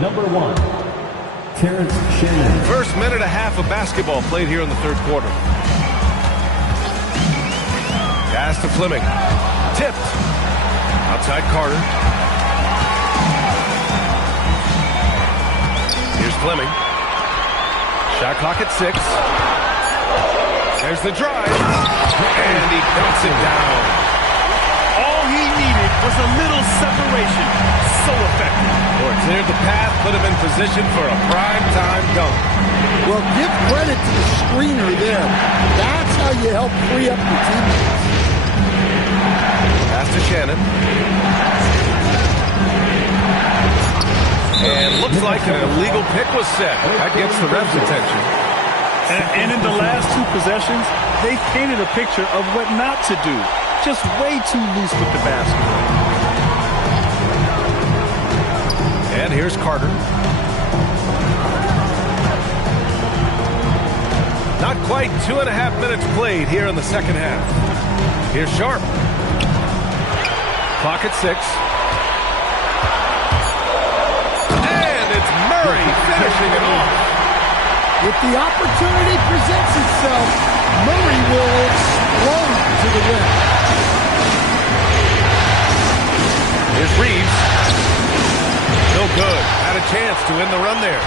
Number 1, Terrence Shannon. First minute and a half of basketball played here in the 3rd quarter. Pass to Fleming. Tipped. Outside Carter. Here's Fleming. Shot clock at 6. There's the drive, and he dunks it down. All he needed was a little separation. So effective. Or cleared the path, put him in position for a prime-time dunk. Well, give credit to the screener there. That's how you help free up your teammates. Pass to Shannon. And looks like an illegal pick was set. That gets the ref's attention. And in the last 2 possessions, they painted a picture of what not to do. Just way too loose with the basketball. And here's Carter. Not quite 2.5 minutes played here in the 2nd half. Here's Sharp. Clock at 6. And it's Murray finishing it off. If the opportunity presents itself, Murray will explode to the rim. Here's Reeves. No good. Had a chance to win the run there.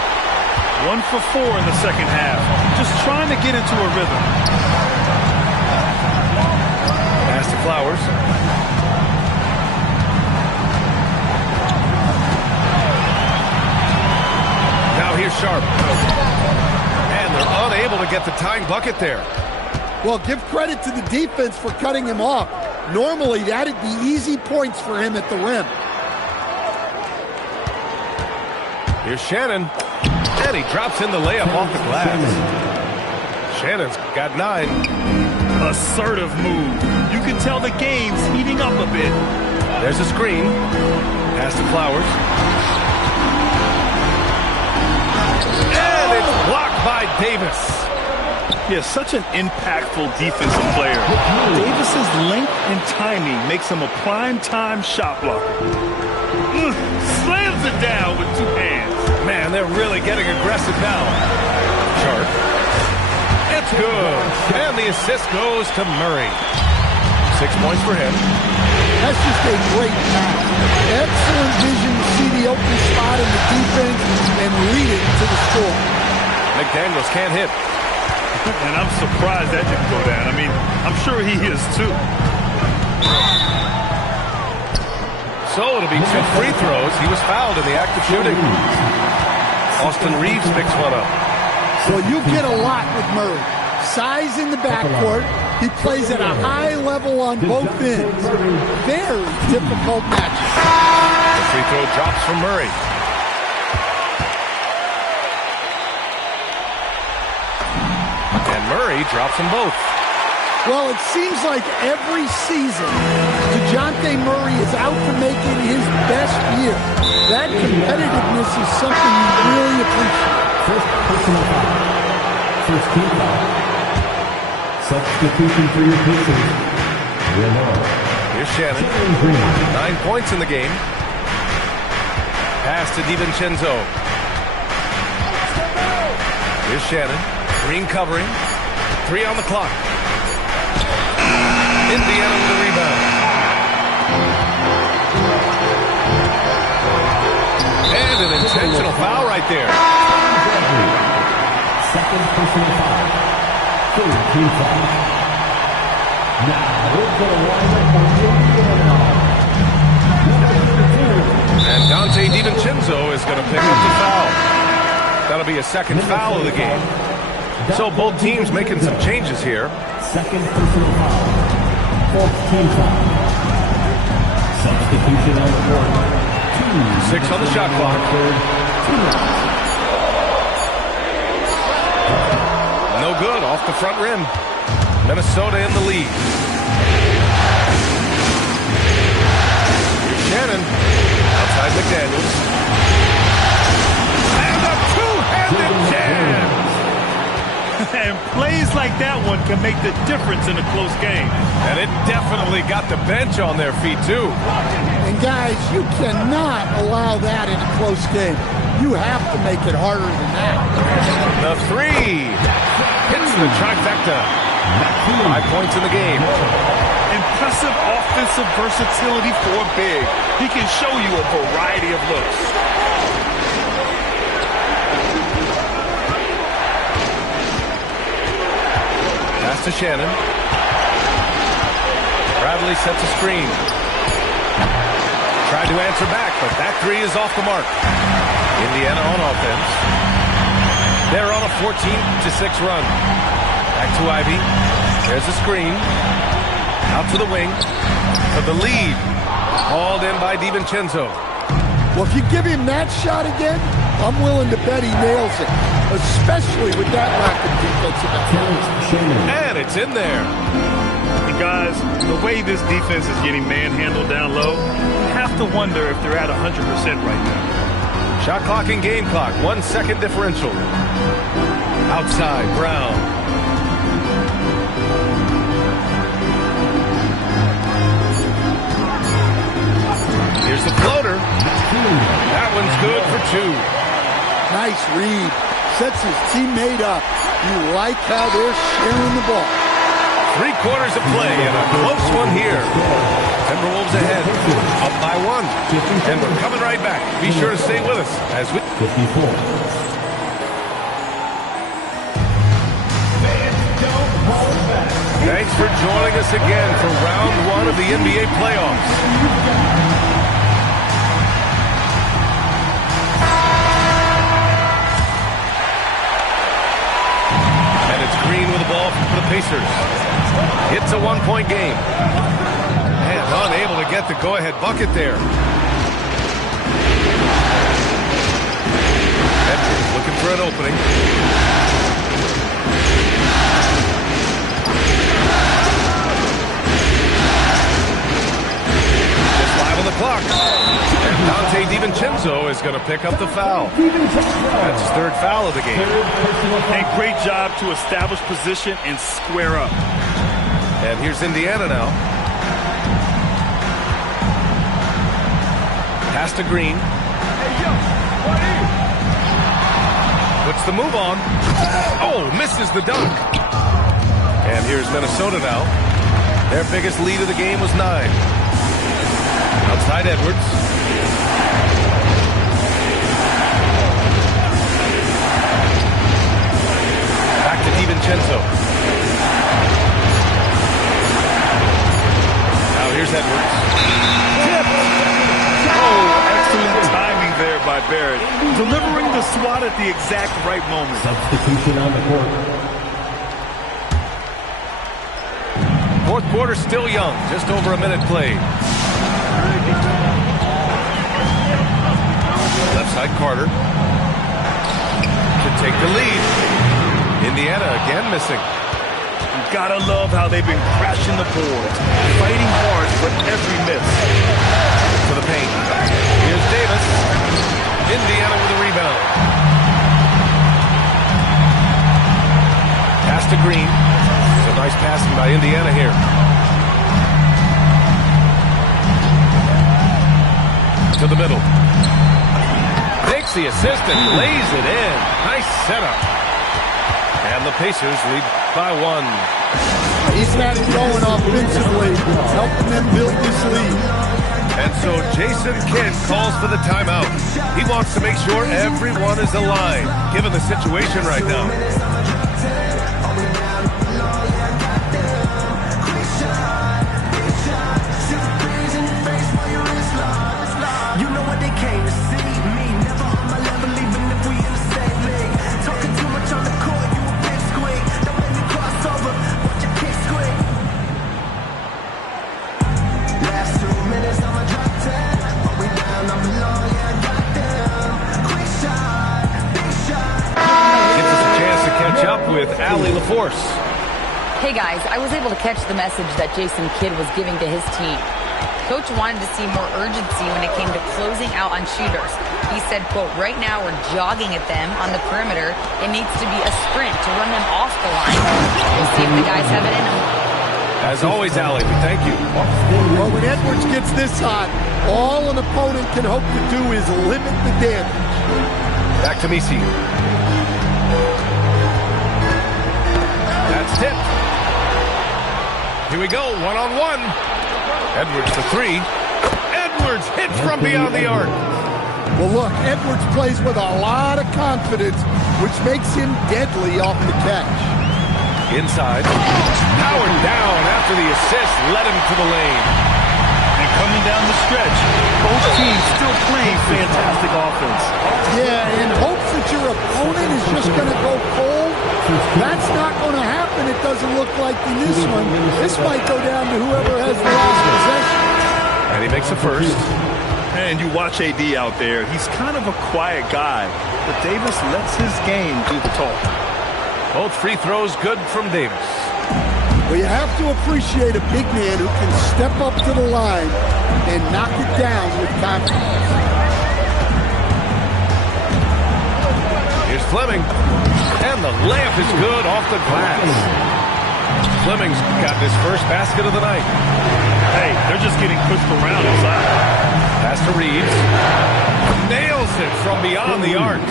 1 for 4 in the 2nd half. Just trying to get into a rhythm. Pass to Flowers. Now here's Sharp. And they're unable to get the tying bucket there. Well, give credit to the defense for cutting him off. Normally, that'd be easy points for him at the rim. Here's Shannon. And he drops in the layup off the glass. Shannon's got 9. assertive move. You can tell the game's heating up a bit. There's a screen. Pass to Flowers. And it's blocked by Davis. Yeah, such an impactful defensive player. Davis's length and timing makes him a prime-time shot blocker. Slams it down with two hands. Man, they're really getting aggressive now. Sharp. It's good. And the assist goes to Murray. 6 points for him. That's just a great pass. Excellent vision to see the open spot in the defense and lead it to the score. McDaniels can't hit. And I'm surprised that didn't go down. I mean, I'm sure he is too. So it'll be 2 free throws. He was fouled in the act of shooting. Austin Reeves picks one up. Well, you get a lot with Murray. Size in the backcourt. He plays at a high level on both ends. Very difficult matchup. The free throw drops from Murray. And Murray drops them both. Well, it seems like every season, DeJounte Murray is out to make it his best year. That competitiveness is something you really appreciate. First personal foul. First team foul. Substitution for your Pacers. Here's Shannon. 9 points in the game. Pass to DiVincenzo. Here's Shannon. Green covering. 3 on the clock. Indiana with the rebound. And an intentional foul right there. Second personal foul. Third team foul. Now, we're going to wind up on the And Dante DiVincenzo is going to pick up the foul. That'll be a second foul of the game. So both teams making some changes here. second personal foul. Fourth team foul. Substitution on the board. 6 on the shot clock. No good, off the front rim. Minnesota in the lead. Here's Shannon. Outside McDaniels. And a two-handed jam! And plays like that one can make the difference in a close game. And it definitely got the bench on their feet, too. And guys, you cannot allow that in a close game. You have to make it harder than that. The 3 hits the trifecta. 5 points in the game. Impressive offensive versatility for big. He can show you a variety of looks. Pass to Shannon. Bradley sets a screen. Tried to answer back, but that 3 is off the mark. Indiana on offense. They're on a 14-6 run. Back to Ivy. There's a screen. Out to the wing. For the lead. Hauled in by DiVincenzo. Well, if you give him that shot again, I'm willing to bet he nails it, especially with that lack of defensive effort. And it's in there. And guys, the way this defense is getting manhandled down low, you have to wonder if they're at 100% right now. Shot clock and game clock. 1 second differential. Outside, Brown. Here's the floater. That one's good for 2. Nice read. Sets his teammate up. You like how they're sharing the ball. 3 quarters of play and a close one here. Timberwolves ahead, up by 1. And we're coming right back. Be sure to stay with us as we... 54. Thanks for joining us again for round 1 of the NBA playoffs. And it's Green with the ball for the Pacers. It's a 1-point game. And unable to get the go-ahead bucket there. Edwards looking for an opening. J. DiVincenzo is going to pick up the foul. That's his third foul of the game. And great job to establish position and square up. And here's Indiana now. Pass to Green. Puts the move on. Oh, misses the dunk. And here's Minnesota now. Their biggest lead of the game was 9. Outside Edwards. Back to DiVincenzo. Now here's Edwards. Oh, excellent timing there by Barrett. Delivering the swat at the exact right moment. Substitution on the court. Fourth quarter still young, just over a minute played. Left side Carter to take the lead. Indiana again missing. You gotta love how they've been crashing the boards, fighting hard for every miss. To the paint. Here's Davis. Indiana with a rebound. Pass to Green. A nice passing by Indiana here. To the middle. Takes the assist and lays it in. Nice setup. And the Pacers lead by 1. He's had it going offensively, helping them build this lead. And so Jason Kidd calls for the timeout. He wants to make sure everyone is aligned, given the situation right now. With Allie LaForce. Hey guys, I was able to catch the message that Jason Kidd was giving to his team. Coach wanted to see more urgency when it came to closing out on shooters. He said, quote, right now we're jogging at them on the perimeter. It needs to be a sprint to run them off the line. We'll see if the guys have it in them. As always, Allie, we thank you. Well, when Edwards gets this hot, all an opponent can hope to do is limit the damage. Back to Misi. That's tipped. Here we go, one-on-one. Edwards for 3. Edwards hits from beyond the arc. Well, look, Edwards plays with a lot of confidence, which makes him deadly off the catch. Inside. Powered down after the assist led him to the lane. And coming down the stretch, both teams still playing fantastic offense. Yeah, in hopes that your opponent is just going to go cold. That's not going to happen. It doesn't look like in this one. This might go down to whoever has the last possession. And he makes a first. And you watch AD out there. He's kind of a quiet guy, but Davis lets his game do the talk. Both free throws good from Davis. Well, you have to appreciate a big man who can step up to the line and knock it down with confidence. Here's Fleming. And the layup is good off the glass. Fleming's got his first basket of the night. Hey, they're just getting pushed around inside. Pass to Reeves. Nails it from beyond the arc.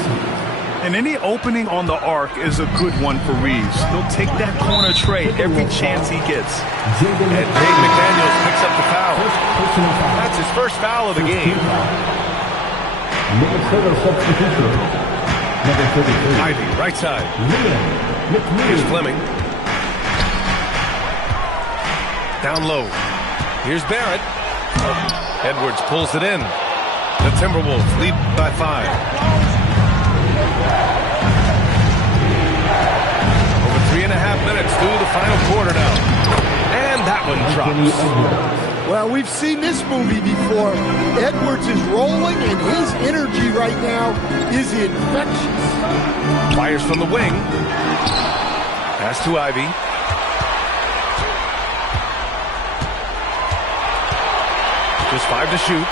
And any opening on the arc is a good one for Reeves. He'll take that corner tray every chance he gets. And Dave McDaniels picks up the foul. That's his first foul of the game. Minnesota substitution. Ivy, right side. Here's Fleming. Down low. Here's Barrett. Edwards pulls it in. The Timberwolves lead by 5. Over 3.5 minutes through the final quarter now. And that one drops. Well, we've seen this movie before. Edwards is rolling, and his energy right now is infectious. Fires from the wing. Pass to Ivy. Just 5 to shoot.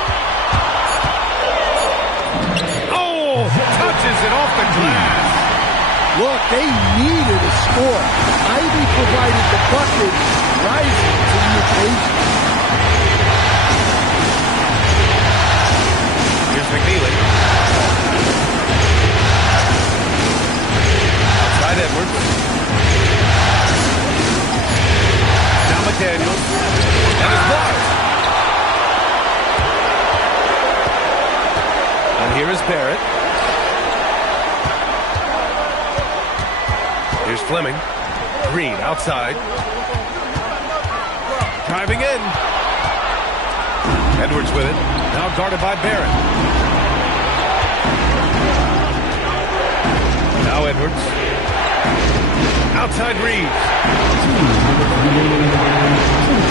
touches it off the glass. Look, they needed a score. Ivy provided the bucket, rising to the occasion. Here's McNeely. Outside Edwards. Now McDaniels. And it's blocked. And here is Barrett. Here's Fleming. Green outside. Driving in. Edwards with it. Now guarded by Barrett. Now Edwards. Outside Reeves.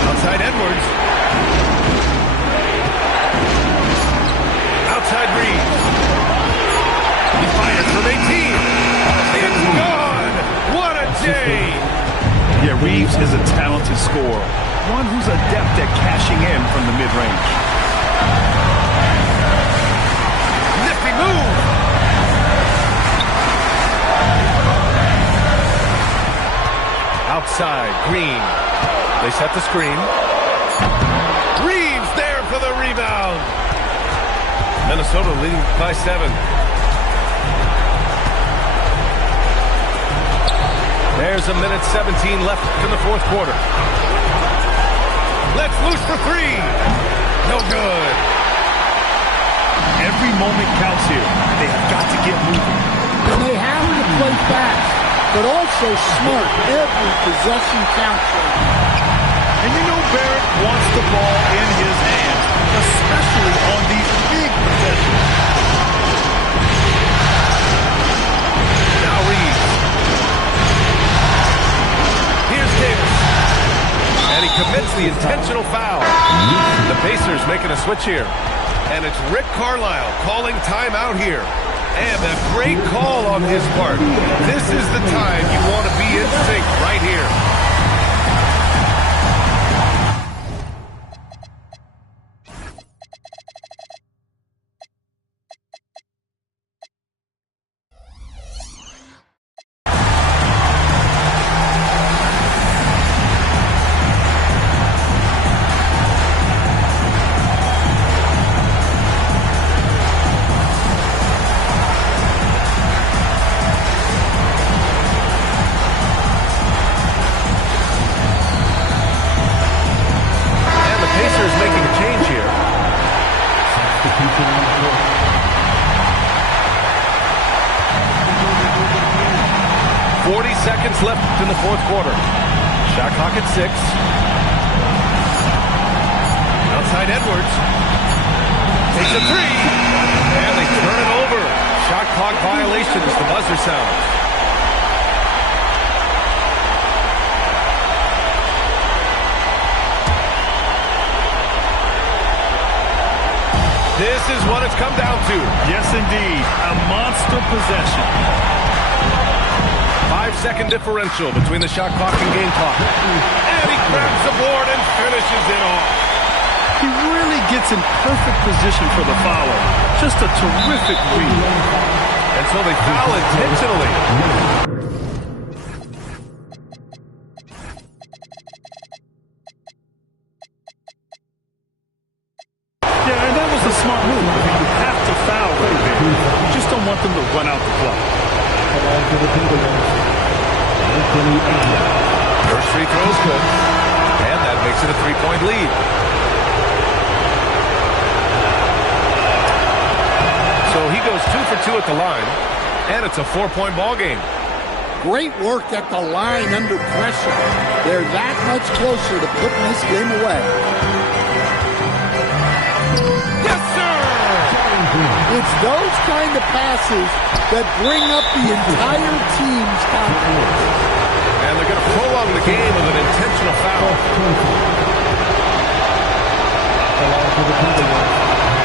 Outside Edwards. Outside Reeves. He fires from 18. It's gone. What a day. Yeah, Reeves is a talented scorer. One who's adept at cashing in from the mid-range. Nifty move. Outside, Green. They set the screen. Reeves there for the rebound. Minnesota leading by 7. There's a minute 17 left in the fourth quarter. Let's loose for 3. No good. Every moment counts here. They have got to get moving. And they have to play fast, but also smart. Every possession counts. And you know Barrett wants the ball in his hands, especially on these big possessions. Now Reeves. Here's Davis. And he commits the intentional foul. The Pacers making a switch here. And it's Rick Carlisle calling timeout here. And a great call on his part. This is the time you want to be in sync right here. Making a change here. 40 seconds left in the fourth quarter. Shot clock at 6. Outside Edwards. Takes a 3. And they turn it over. Shot clock violation as the buzzer sounds. This is what it's come down to. Yes, indeed. A monster possession. 5-second differential between the shot clock and game clock. And he grabs the board and finishes it off. He really gets in perfect position for the follow. Just a terrific read. And so they foul intentionally. Yeah, and that was a smart move. You have to foul right there. You just don't want them to run out the clock. First free throw is good. And that makes it a 3-point lead. So he goes 2 for 2 at the line. And it's a 4-point ball game. Great work at the line under pressure. They're that much closer to putting this game away. Yes, sir! It's those kind of passes that bring up the entire team's confidence. And they're going to prolong the game with an intentional foul.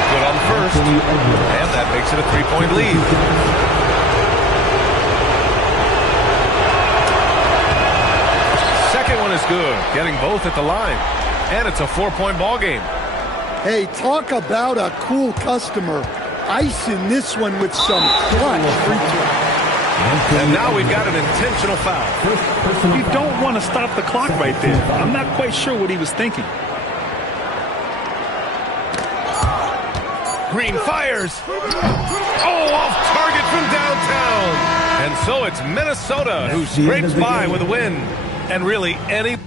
Good on the first. And that makes it a 3-point lead. Second one is good, getting both at the line. And it's a 4-point ball game. Hey, talk about a cool customer. icing this one with some clutch free throw. And now we've got an intentional foul. You don't want to stop the clock right there. I'm not quite sure what he was thinking. Green fires. Oh, off target from downtown. And so it's Minnesota who scrapes by with a win. And really any...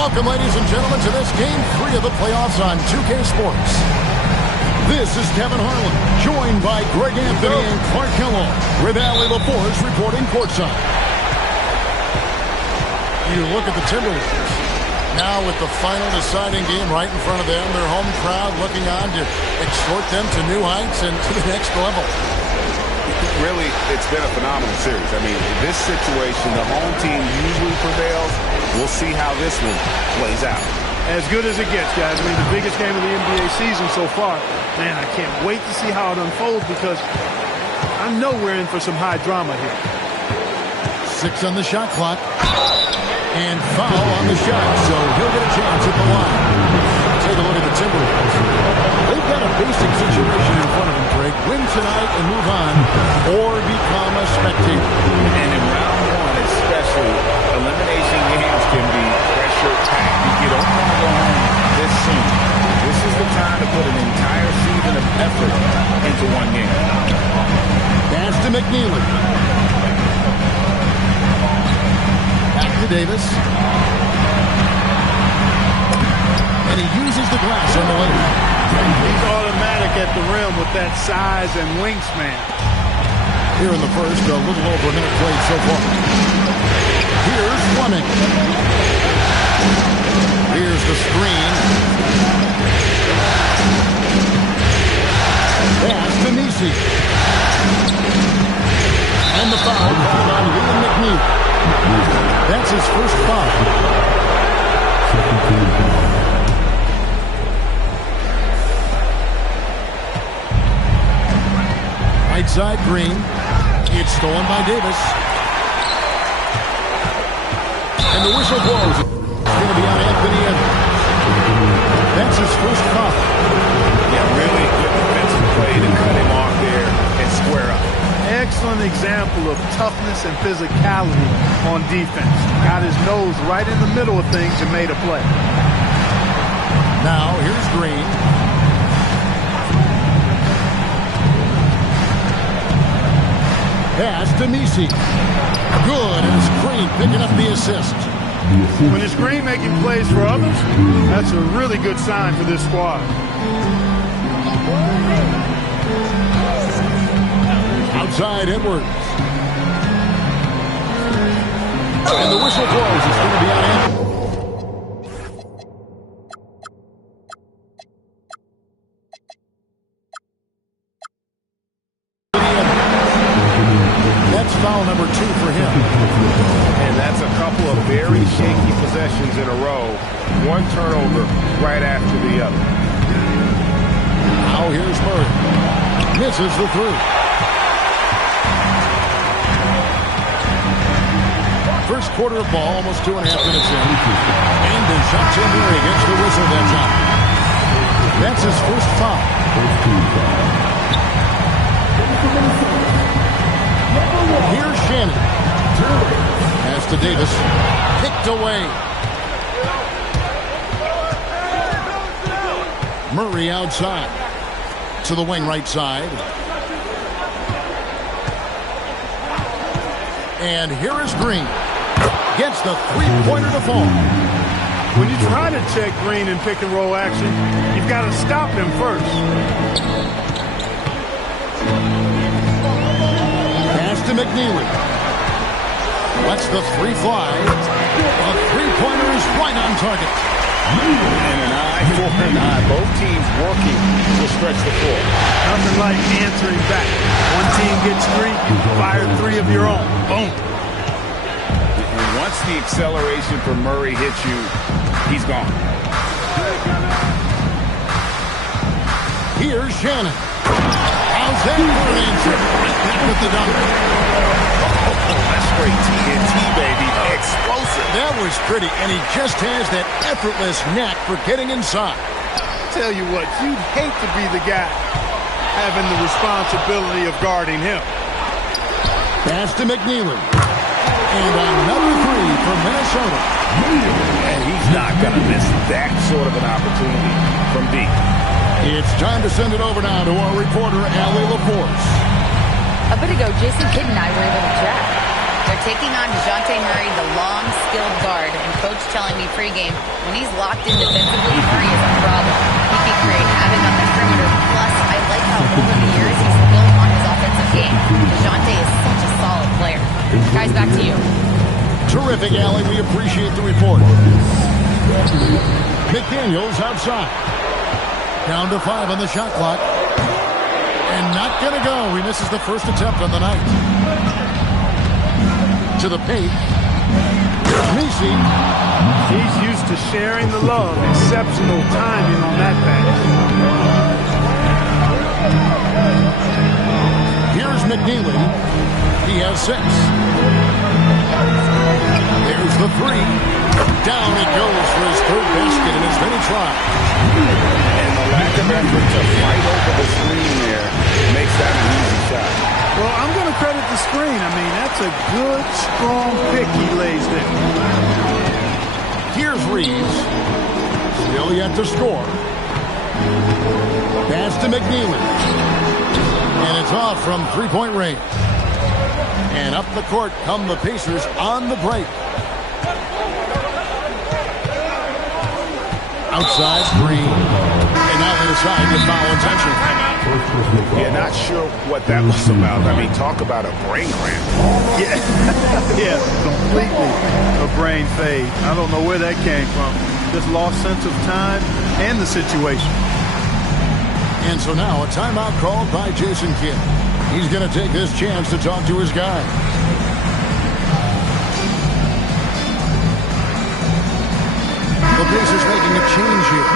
Welcome, ladies and gentlemen, to this Game 3 of the playoffs on 2K Sports. This is Kevin Harlan, joined by Greg Anthony and Clark Kellogg, with Allie LaForge reporting courtside. You look at the Timberwolves. Now with the final deciding game right in front of them, their home crowd looking on to exhort them to new heights and to the next level. Really, it's been a phenomenal series. I mean, in this situation, the home team usually prevails. We'll see how this one plays out. As good as it gets, guys. I mean, the biggest game of the NBA season so far. Man, I can't wait to see how it unfolds because I know we're in for some high drama here. 6 on the shot clock. And foul on the shot, so he'll get a chance at the line. Take a look at the Timberwolves. They've got a basic situation in front of them, Greg. Win tonight and move on, or become a spectator. And in round one, especially, elimination games can be pressure-packed. You don't want to go home this soon. This is the time to put an entire season of effort into one game. Pass to McNeely. Back to Davis. And he uses the glass on the lane. He's automatic at the rim with that size and wingspan. Here in the first, a little over a minute played so far. Here's Fleming. Here's the screen. Pass to Nisi. And Right side, Green. It's stolen by Davis. And the whistle blows. It's going to be on Anthony Edwards. That's his first foul. Yeah, really good defensive play to cut him off there and square up. Excellent example of toughness and physicality on defense. Got his nose right in the middle of things and made a play. Now, here's Green. Pass to Messi. Good, and it's Green picking up the assist. When it's Green making plays for others, that's a really good sign for this squad. Outside Edwards. And the whistle blows. It's going to be on Edwards. That's foul number 2 for him. And that's a couple of very shaky possessions in a row. One turnover right after the other. Now here's Murray. Misses the 3. First quarter of ball, almost 2.5 minutes in. And DeJounte Murray gets the whistle that time. That's his first foul. Here's Shannon. Pass to Davis. Picked away. Murray outside. To the wing right side. And here is Green. Gets the three-pointer to fall. When you try to check Green in pick-and-roll action, you've got to stop him first. Pass to McNeely. Lets the 3 fly. A three-pointer is right on target. And an eye for an eye. Both teams working to stretch the floor. Nothing like answering back. One team gets 3, you fire 3 of your own. Boom. And once the acceleration from Murray hits you, he's gone. Here's Shannon. How's that for an answer? With the dunk. That's straight TNT, baby. Explosive. That was pretty, and he just has that effortless knack for getting inside. Tell you what, you'd hate to be the guy having the responsibility of guarding him. Pass to McNeely. And another 3 from Minnesota. And he's not going to miss that sort of an opportunity from deep. It's time to send it over now to our reporter, Allie LaForce. A bit ago, Jason Kidd and I were able to chat. They're taking on DeJounte Murray, the long, skilled guard, and Coach telling me pregame, when he's locked in defensively, Murray is a problem. He can create havoc on the perimeter. Plus, I like how over the years he's built on his offensive game. DeJounte is such a solid player. Guys, back to you. Terrific, Allie. We appreciate the report. McDaniels outside. Down to 5 on the shot clock. And not going to go. He misses the first attempt on the night. To the paint. Messi. He's used to sharing the love. Exceptional timing on that pass. Here's McNeely. He has 6. There's the 3. Down it goes for his 3rd basket in as many tries. And the lack of effort to fight over the screen there makes that an easy shot. Well, I'm going to credit the screen. I mean, that's a good, strong pick he lays there. Here's Reeves. Still yet to score. Pass to McNeely. And it's off from three-point range. And up the court come the Pacers on the break. Outside, Green. And now they decide to foul intention. Yeah, not sure what that was about. I mean, talk about a brain cramp. Yeah, yeah, completely a brain fade. I don't know where that came from. Just lost sense of time and the situation. And so now a timeout called by Jason Kidd. He's going to take this chance to talk to his guy. The Pacers making a change here.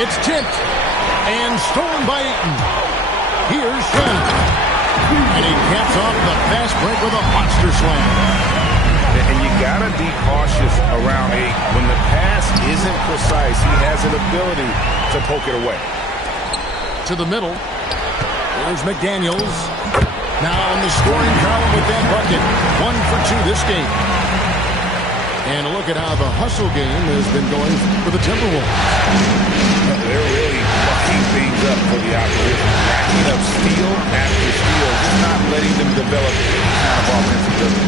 It's tipped and stolen by Eaton. Here's Shannon. And he caps off the fast break with a monster slam. And you got to be cautious around 8. When the pass isn't precise, he has an ability to poke it away. To the middle. There's McDaniels. Now on the scoring column with that bucket. 1 for 2 this game. And a look at how the hustle game has been going for the Timberwolves. They're really fucking things up for the opposition. Racking up steal after steal, just not letting them develop any kind of offensive rhythm.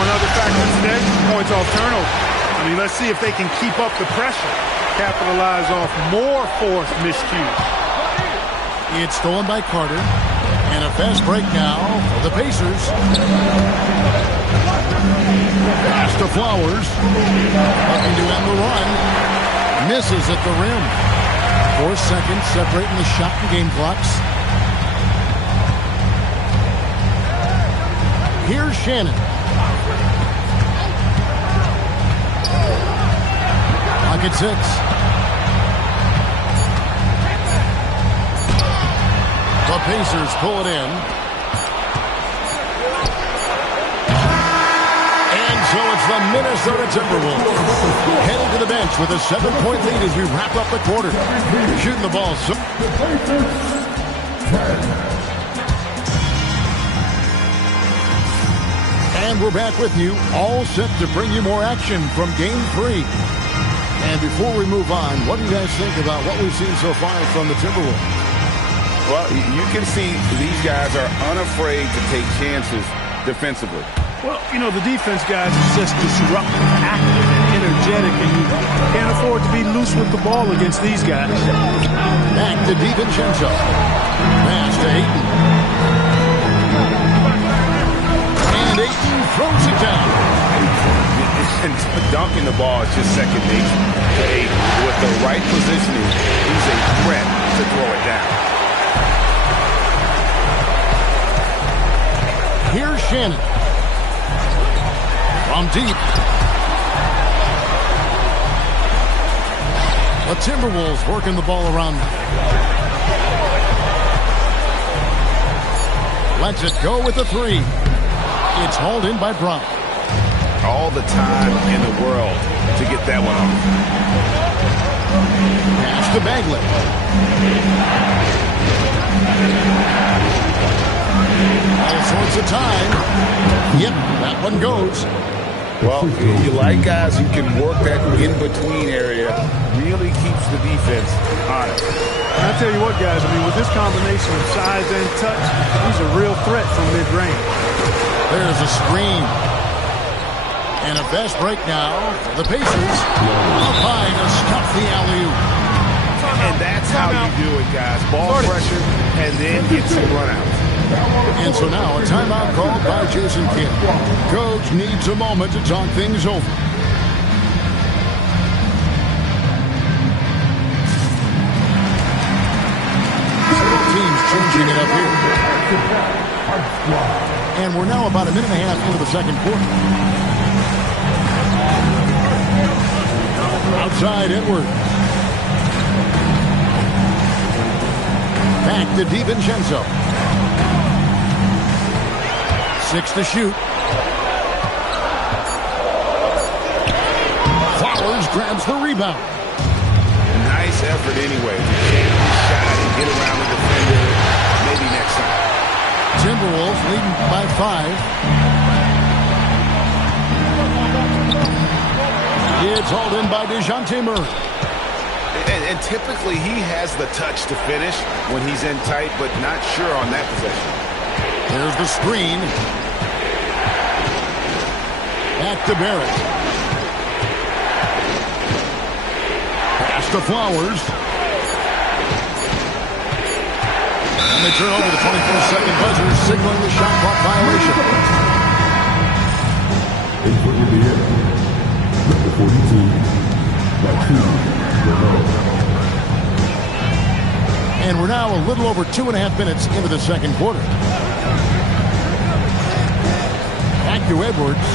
One other factor today, points off turnover. I mean, let's see if they can keep up the pressure, capitalize off more forced miscues. It's stolen by Carter. And a fast break now for the Pacers. Pass to Flowers. Looking to end the run. Misses at the rim. 4 seconds separating the shot and game clocks. Here's Shannon. Clock at 6. The Pacers pull it in. And so it's the Minnesota Timberwolves heading to the bench with a 7-point lead as we wrap up the quarter. Shooting the ball. And we're back with you, all set to bring you more action from Game 3. And before we move on, what do you guys think about what we've seen so far from the Timberwolves? Well, you can see these guys are unafraid to take chances defensively. Well, you know, the defense guys is just disruptive, active, and energetic, and you can't afford to be loose with the ball against these guys. Back to DiVincenzo. Pass to Ayton. And Ayton throws it down. And dunking the ball is just second nature. With the right positioning, he's a threat to throw it down. Here's Shannon. From deep. The Timberwolves working the ball around them. Lets it go with the 3. It's hauled in by Brown. All the time in the world to get that one off. Pass to Bagley. All sorts of time. Yep, that one goes. Well, you like guys who can work that in-between area. Really keeps the defense honest. And I tell you what, guys, I mean, with this combination of size and touch, he's a real threat from mid-range. There's a screen. And a fast break now for the Pacers. Up high to stop the alley-oop. And that's how you do it, guys. Ball pressure and then get some run-outs. And so now a timeout called by Jason Kidd. Coach needs a moment to talk things over. Teams changing it up here. And we're now about a minute and a half into the second quarter. Outside Edward. Back to DiVincenzo. 6 to shoot. Flowers grabs the rebound. Nice effort anyway. Take the shot and get around the defender. Maybe next time. Timberwolves leading by 5. It's hauled in by DeJounte Murray. And typically he has the touch to finish when he's in tight, but not sure on that possession. There's the screen. Back to Barrett. Pass to Flowers. And they turn over the 24-second buzzer, signaling the shot clock violation. 8-foot in the air. Number 42. By 2. And we're now a little over 2.5 minutes into the second quarter. Back to Edwards.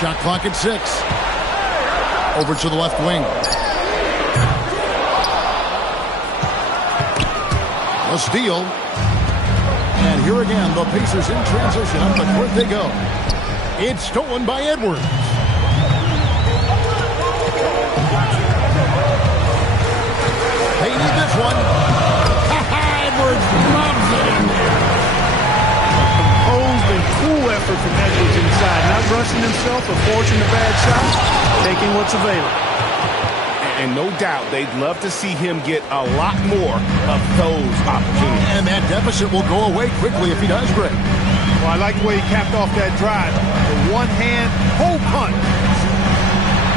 Shot clock at 6. Over to the left wing. A steal. And here again, the Pacers in transition. Up the court they go. It's stolen by Edwards. They need this one. Edwards lobs it in there. Composed and cool effort from Edwards inside. Not rushing himself or forcing a bad shot. Taking what's available. And no doubt they'd love to see him get a lot more of those opportunities. And that deficit will go away quickly if he does, Greg. Well, I like the way he capped off that drive. The one-hand hole punt.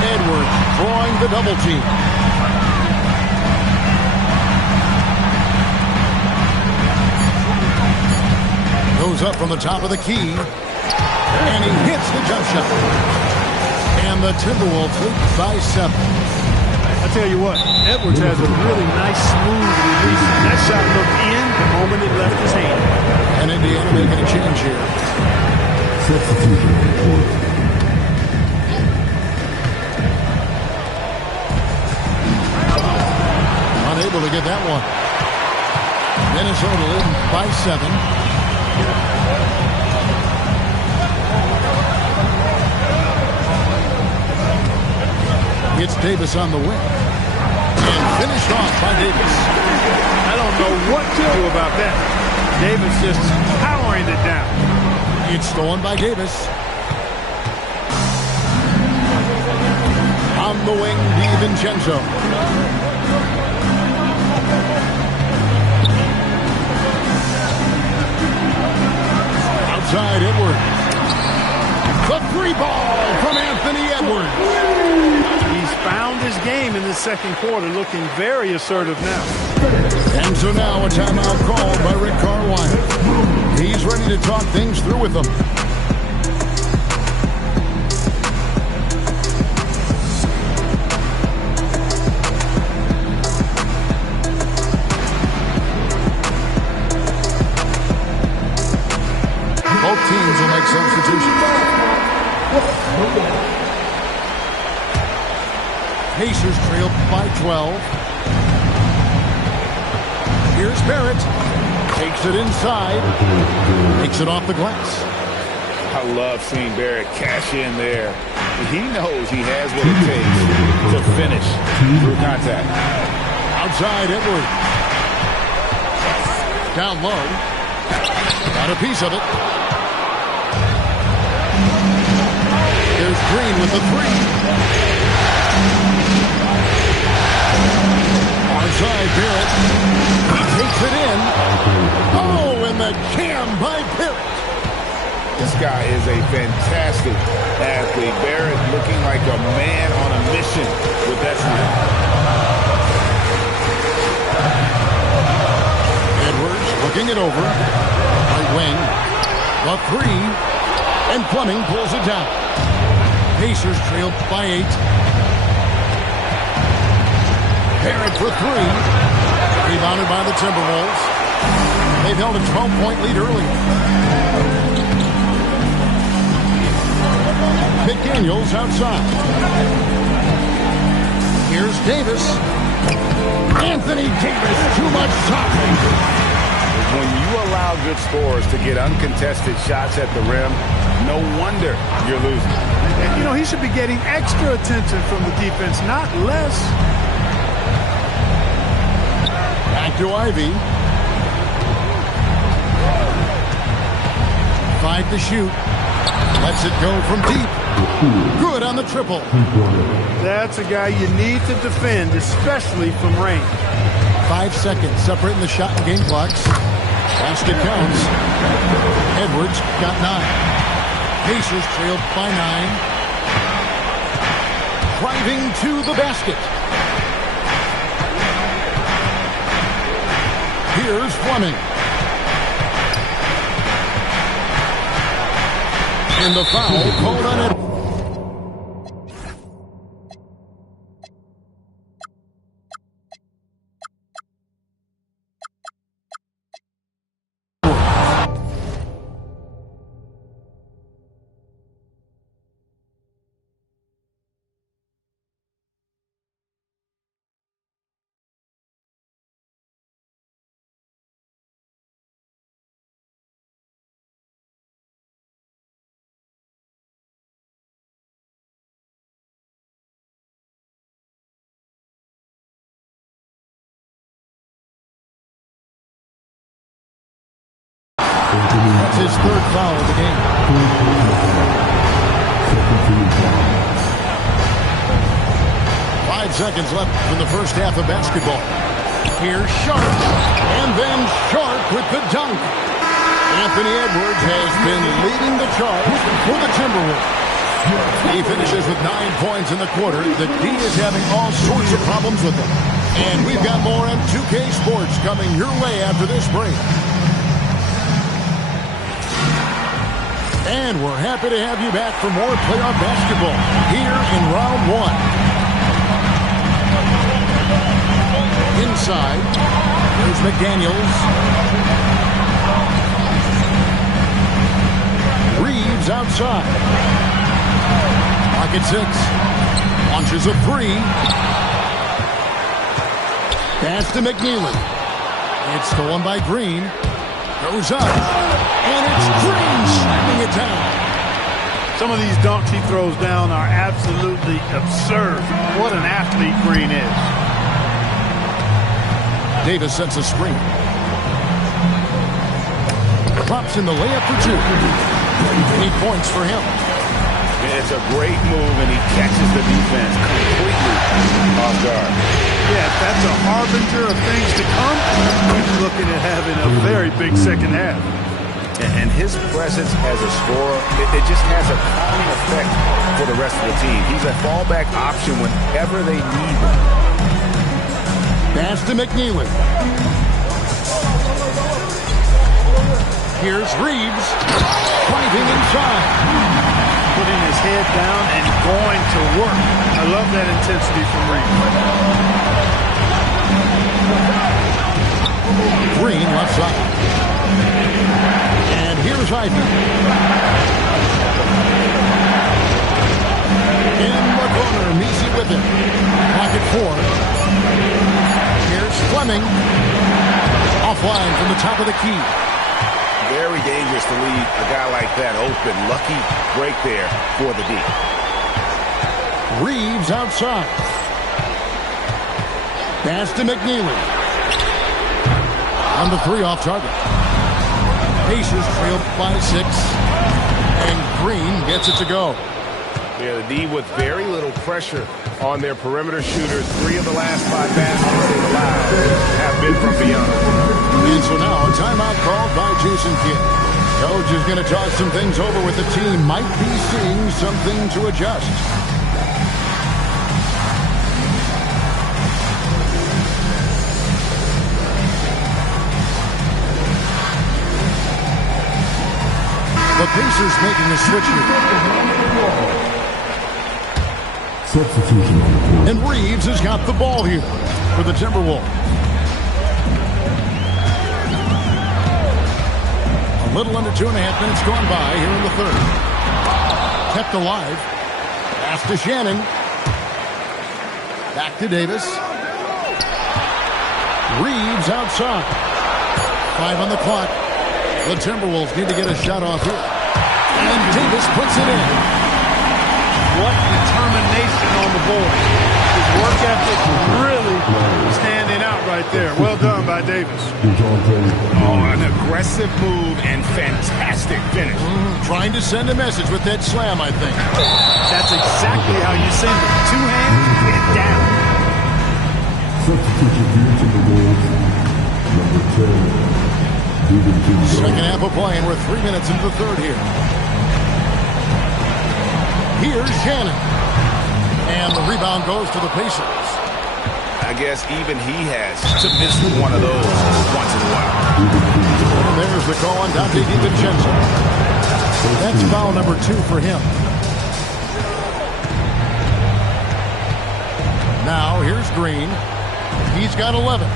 Edwards drawing the double team. Goes up from the top of the key. And he hits the jump shot. And the Timberwolves lead by 7. I tell you what, Edwards has a really nice, smooth release. That shot looked in the moment it left his hand. And Indiana making a change here. Substitution on the court. Unable to get that one. Minnesota leading by 7. It's Davis on the wing. And finished off by Davis. I don't know what to do about that. Davis just powering it down. It's stolen by Davis. On the wing, DiVincenzo. Outside, Edwards. The free ball from Anthony Edwards. He's found his game in the second quarter, looking very assertive now. And so now a timeout called by Rick Carlisle. He's ready to talk things through with them. Both teams will make substitutions. Pacers trail by 12. Here's Barrett. Takes it inside. Makes it off the glass. I love seeing Barrett cash in there. He knows he has what it takes to finish through contact. Outside, Edwards. Down low. Got a piece of it. There's Green with the three. Onside, Barrett. He takes it in. Oh, and the jam by Barrett. This guy is a fantastic athlete. Barrett looking like a man on a mission with that steal. Edwards looking it over. Right wing. The three. And Fleming pulls it down. Pacers trail by 8. Barrett for 3. Rebounded by the Timberwolves. They've held a 12-point lead earlier. McDaniels outside. Here's Davis. Anthony Davis, too much time. When you allow good scorers to get uncontested shots at the rim, no wonder you're losing. And, you know, he should be getting extra attention from the defense, not less. Back to Ivy. 5 to shoot. Lets it go from deep. Good on the triple. That's a guy you need to defend, especially from range. 5 seconds separating the shot and game clocks. Basket counts. Edwards got 9. Pacers trailed by 9. Driving to the basket. Here's Fleming. And the foul called on it. That's his third foul of the game. 5 seconds left in the first half of basketball. Here's Sharp, and then Sharp with the dunk. Anthony Edwards has been leading the charge for the Timberwolves. He finishes with 9 points in the quarter. The D is having all sorts of problems with them. And we've got more M2K Sports coming your way after this break. And we're happy to have you back for more playoff basketball here in round 1. Inside, there's McDaniels. Reeves outside. Pocket 6. Launches a 3. Pass to McNeely. It's stolen by Green. Goes up. And it's Green slamming it down. Some of these dunks he throws down are absolutely absurd. What an athlete Green is. Davis sets a screen. Drops in the layup for 2. 8 points for him. It's a great move, and he catches the defense completely off guard. Yeah, that's a harbinger of things to come. He's looking at having a very big second half. And his presence as a scorer, it just has a calming effect for the rest of the team. He's a fallback option whenever they need him. Pass to McNeely. Here's Reeves. Driving inside. Putting his head down and going to work. I love that intensity from Reeves. Green left side. And here's Ivey. In the corner, Messi with it. Pocket 4. Here's Fleming. Offline from the top of the key. Very dangerous to leave a guy like that open. Lucky break there for the D. Reeves outside. Pass to McNeely. On the 3 off target. Pacers trail by 6. And Green gets it to go. Yeah, the D with very little pressure on their perimeter shooters. 3 of the last 5 baskets they've allowed have been from beyond. And so now a timeout called by Jason Kidd. Coach is going to talk some things over with the team. Might be seeing something to adjust. The Pacers making a switch here. Substitution on the court. And Reeves has got the ball here for the Timberwolves. A little under 2.5 minutes gone by here in the third. Kept alive. Pass to Shannon. Back to Davis. Reeves outside. 5 on the clock. The Timberwolves need to get a shot off here. And Davis puts it in. What determination on the board. His work ethic really standing out right there. Well done by Davis. Oh, an aggressive move and fantastic finish. Trying to send a message with that slam, I think. That's exactly how you send it. 2 hands, get it down. Substitution here to the Wolves. Number 10. Second half of play, and we're 3 minutes into the third here. Here's Shannon. And the rebound goes to the Pacers. I guess even he has to miss one of those once in a while. And there's the call on Dante DiVincenzo. That's foul number 2 for him. Now here's Green. He's got 11.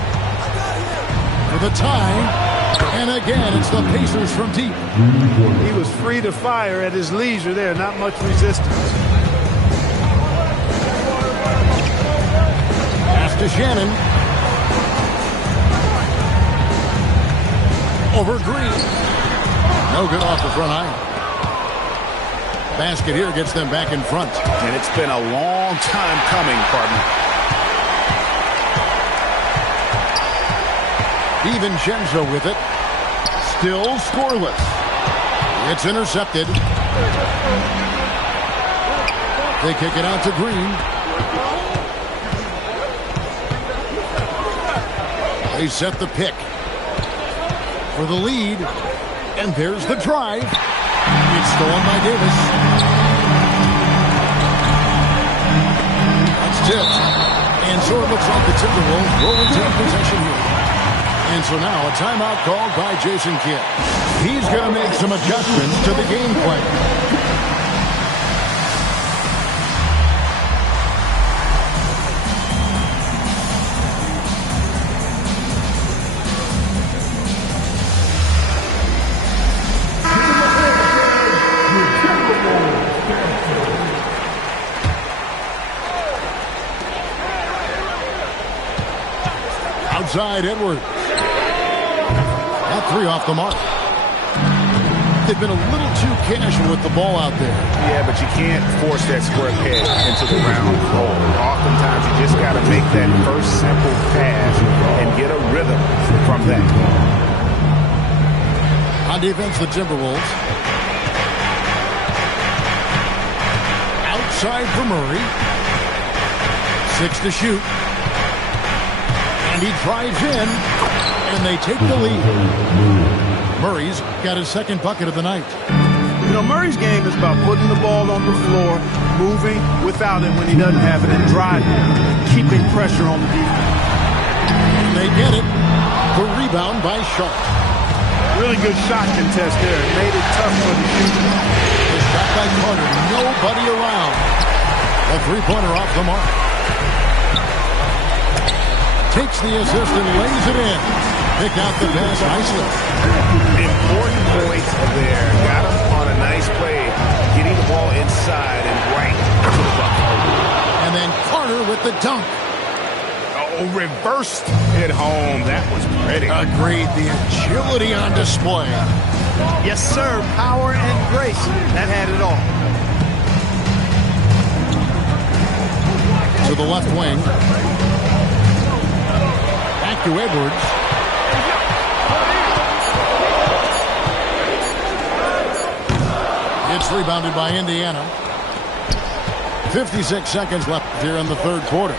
For the tie. And again, it's the Pacers from deep. He was free to fire at his leisure there. Not much resistance. Pass to Shannon. Over Green. No good off the front iron. Basket here gets them back in front. And it's been a long time coming, partner. DiVincenzo with it. Still scoreless. It's intercepted. They kick it out to Green. They set the pick for the lead. And there's the drive. It's stolen by Davis. That's tipped. And so it looks like the Timberwolves will retain possession here. And so now a timeout called by Jason Kidd. He's going to make some adjustments to the game plan. Outside Edwards. That three off the mark. They've been a little too casual with the ball out there. Yeah, but you can't force that square peg into the round hole. Oftentimes you just got to make that first simple pass and get a rhythm from that. On defense, the Timberwolves. Outside for Murray. 6 to shoot. And he drives in, and they take the lead. Murray's got his second bucket of the night. You know, Murray's game is about putting the ball on the floor, moving without it when he doesn't have it, and driving, keeping pressure on the defense. They get it. The rebound by Sharp. Really good shot contest there. It made it tough for the shooter. The shot by Carter. Nobody around. A three-pointer off the mark. Takes the assist and lays it in. Pick out the pass nicely. Important points there. Got him on a nice play. Getting the ball inside and right to the bucket. And then Carter with the dunk. Oh, reversed it home. That was pretty. Agreed. The agility on display. Yes, sir. Power and grace. That had it all. To the left wing. Back to Edwards. It's rebounded by Indiana. 56 seconds left here in the third quarter.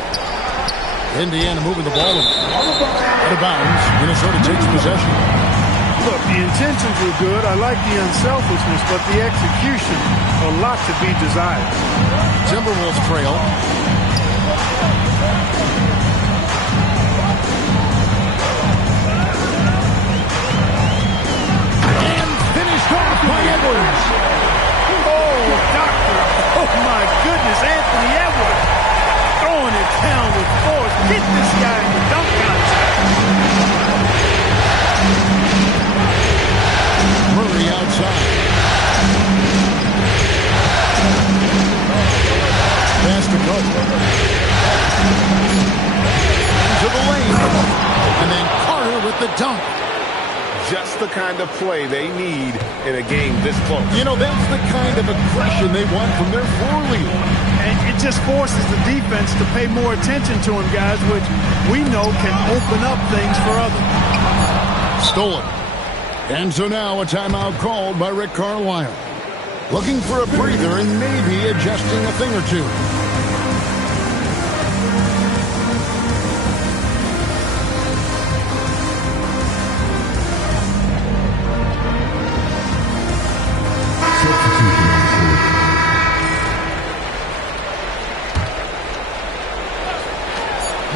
Indiana moving the ball out of bounds. Minnesota takes possession. Look, the intentions were good. I like the unselfishness, but the execution, a lot to be desired. Timberwolves trail. And finished off by Edwards. Oh, doctor. Oh, my goodness. Anthony Edwards throwing it down with force. Get this guy in the dunk contest. Murray outside. Pass to Cook. Into the lane. And then Carter with the dunk. Just the kind of play they need in a game this close. You know, that's the kind of aggression they want from their floor leader. And it just forces the defense to pay more attention to him, guys, which we know can open up things for others. Stolen. And so now a timeout called by Rick Carlisle. Looking for a breather and maybe adjusting a thing or two.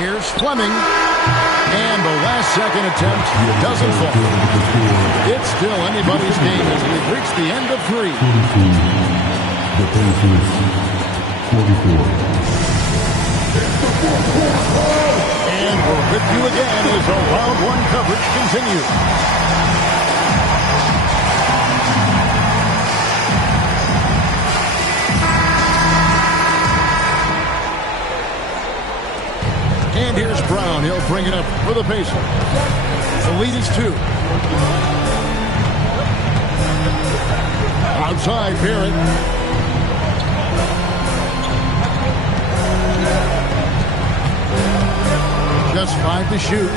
Here's Fleming. And the last-second attempt doesn't fall. It's still anybody's game as we've reached the end of three. The Pacers, 44. And we're with you again as our round one coverage continues. And here's Brown. He'll bring it up for the Pacers. The lead is 2. Outside, Barrett. Just 5 to shoot.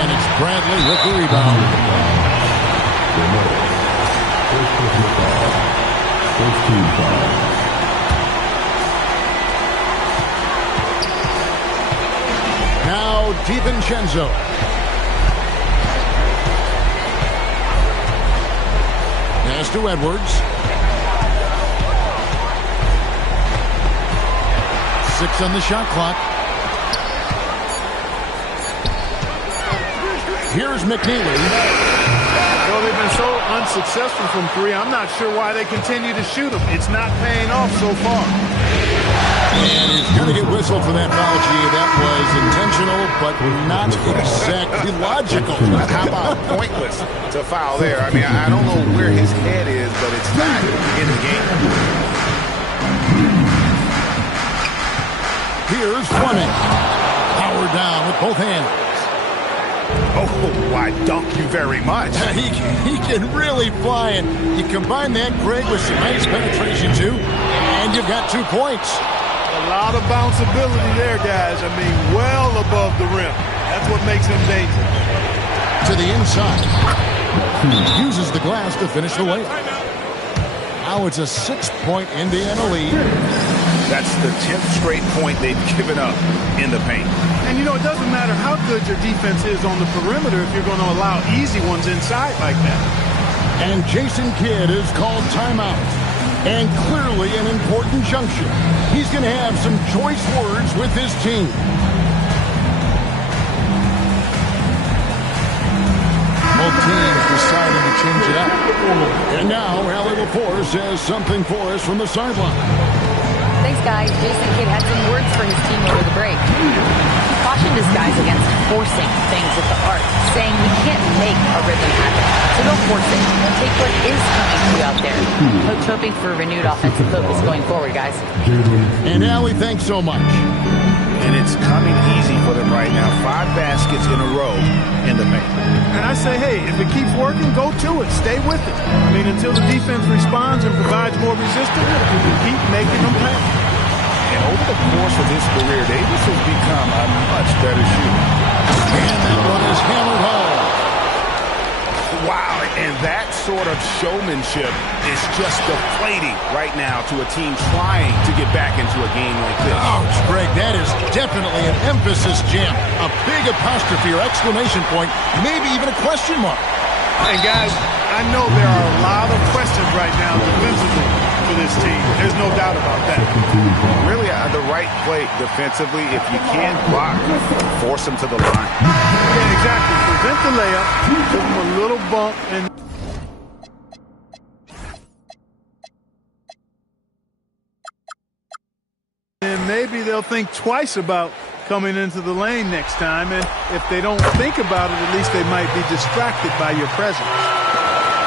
And it's Bradley with the rebound. First team foul. Now DiVincenzo. Pass to Edwards. 6 on the shot clock. Here's McNeely. Well, they've been so unsuccessful from three. I'm not sure why they continue to shoot them. It's not paying off so far. And he's going to get whistled for that foul, G. That was intentional, but not exactly logical. How about pointless to foul there? I mean, I don't know where his head is, but it's not in the game. Here's Fleming. Power down with both hands. Oh, I dunk you very much. He can really fly, and you combine that, Greg, with some nice penetration, too, and you've got 2 points. A lot of bounceability there, guys. I mean, well above the rim. That's what makes him dangerous. To the inside. Uses the glass to finish the layup. Now it's a 6-point Indiana lead. That's the 10th straight point they've given up in the paint. And, you know, it doesn't matter how good your defense is on the perimeter if you're going to allow easy ones inside like that. And Jason Kidd is called timeout. And clearly an important juncture. He's going to have some choice words with his team. Both teams decided to change it up. And now Allie LaForce has something for us from the sideline. Thanks, guys. Jason Kidd had some words for his team over the break. He cautioned his guys against forcing things with the arc, saying we can't make a rhythm happen. So don't force it. Take what is coming to you out there. Coach hoping for renewed offensive focus going forward, guys. And Allie, thanks so much. And it's coming easy for them right now. 5 baskets in a row in the paint. And I say, hey, if it keeps working, go to it. Stay with it. I mean, until the defense responds and provides more resistance, keep making them pay. And over the course of his career, Davis has become a much better shooter. And that one is hammered home. Wow, and that sort of showmanship is just deflating right now to a team trying to get back into a game like this. Ouch, Greg, that is definitely an emphasis jam. A big apostrophe or exclamation point, maybe even a question mark. And guys, I know there are a lot of questions right now defensively for this team. There's no doubt about that. Really, the right play defensively, if you can't block, force them to the line. Yeah, exactly. Prevent the layup, give them a little bump, and maybe they'll think twice about coming into the lane next time. And if they don't think about it, at least they might be distracted by your presence.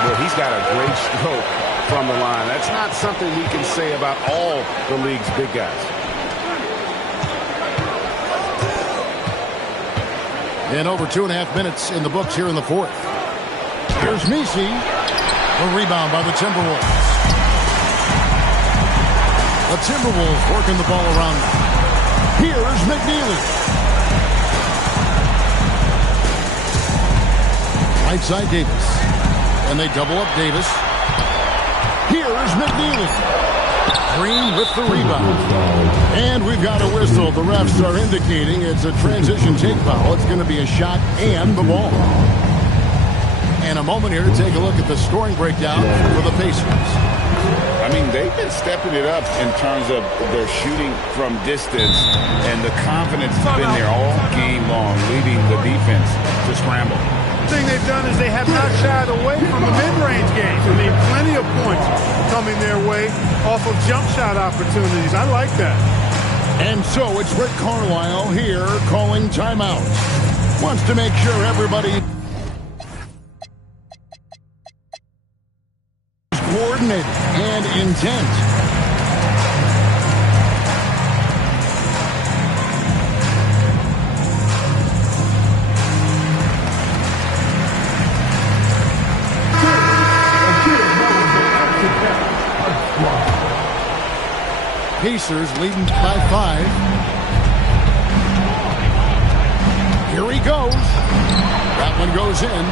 Well, he's got a great stroke from the line. That's not something we can say about all the league's big guys. And over 2.5 minutes in the books here in the fourth. Here's Messi. A rebound by the Timberwolves. The Timberwolves working the ball around. Here's McNeely. Right side Davis. And they double up Davis. Here's McNeely. Green with the rebound. And we've got a whistle. The refs are indicating it's a transition take foul. It's going to be a shot and the ball. And a moment here to take a look at the scoring breakdown for the Pacers. I mean, they've been stepping it up in terms of their shooting from distance, and the confidence has been there all game long, leading the defense to scramble. The thing they've done is they have not shied away from the mid-range game. I mean, plenty of points coming their way off of jump shot opportunities. I like that. And so it's Rick Carlisle here calling timeout. Wants to make sure everybody is coordinated and intent. Pacers leading by 5. Here he goes. That one goes in.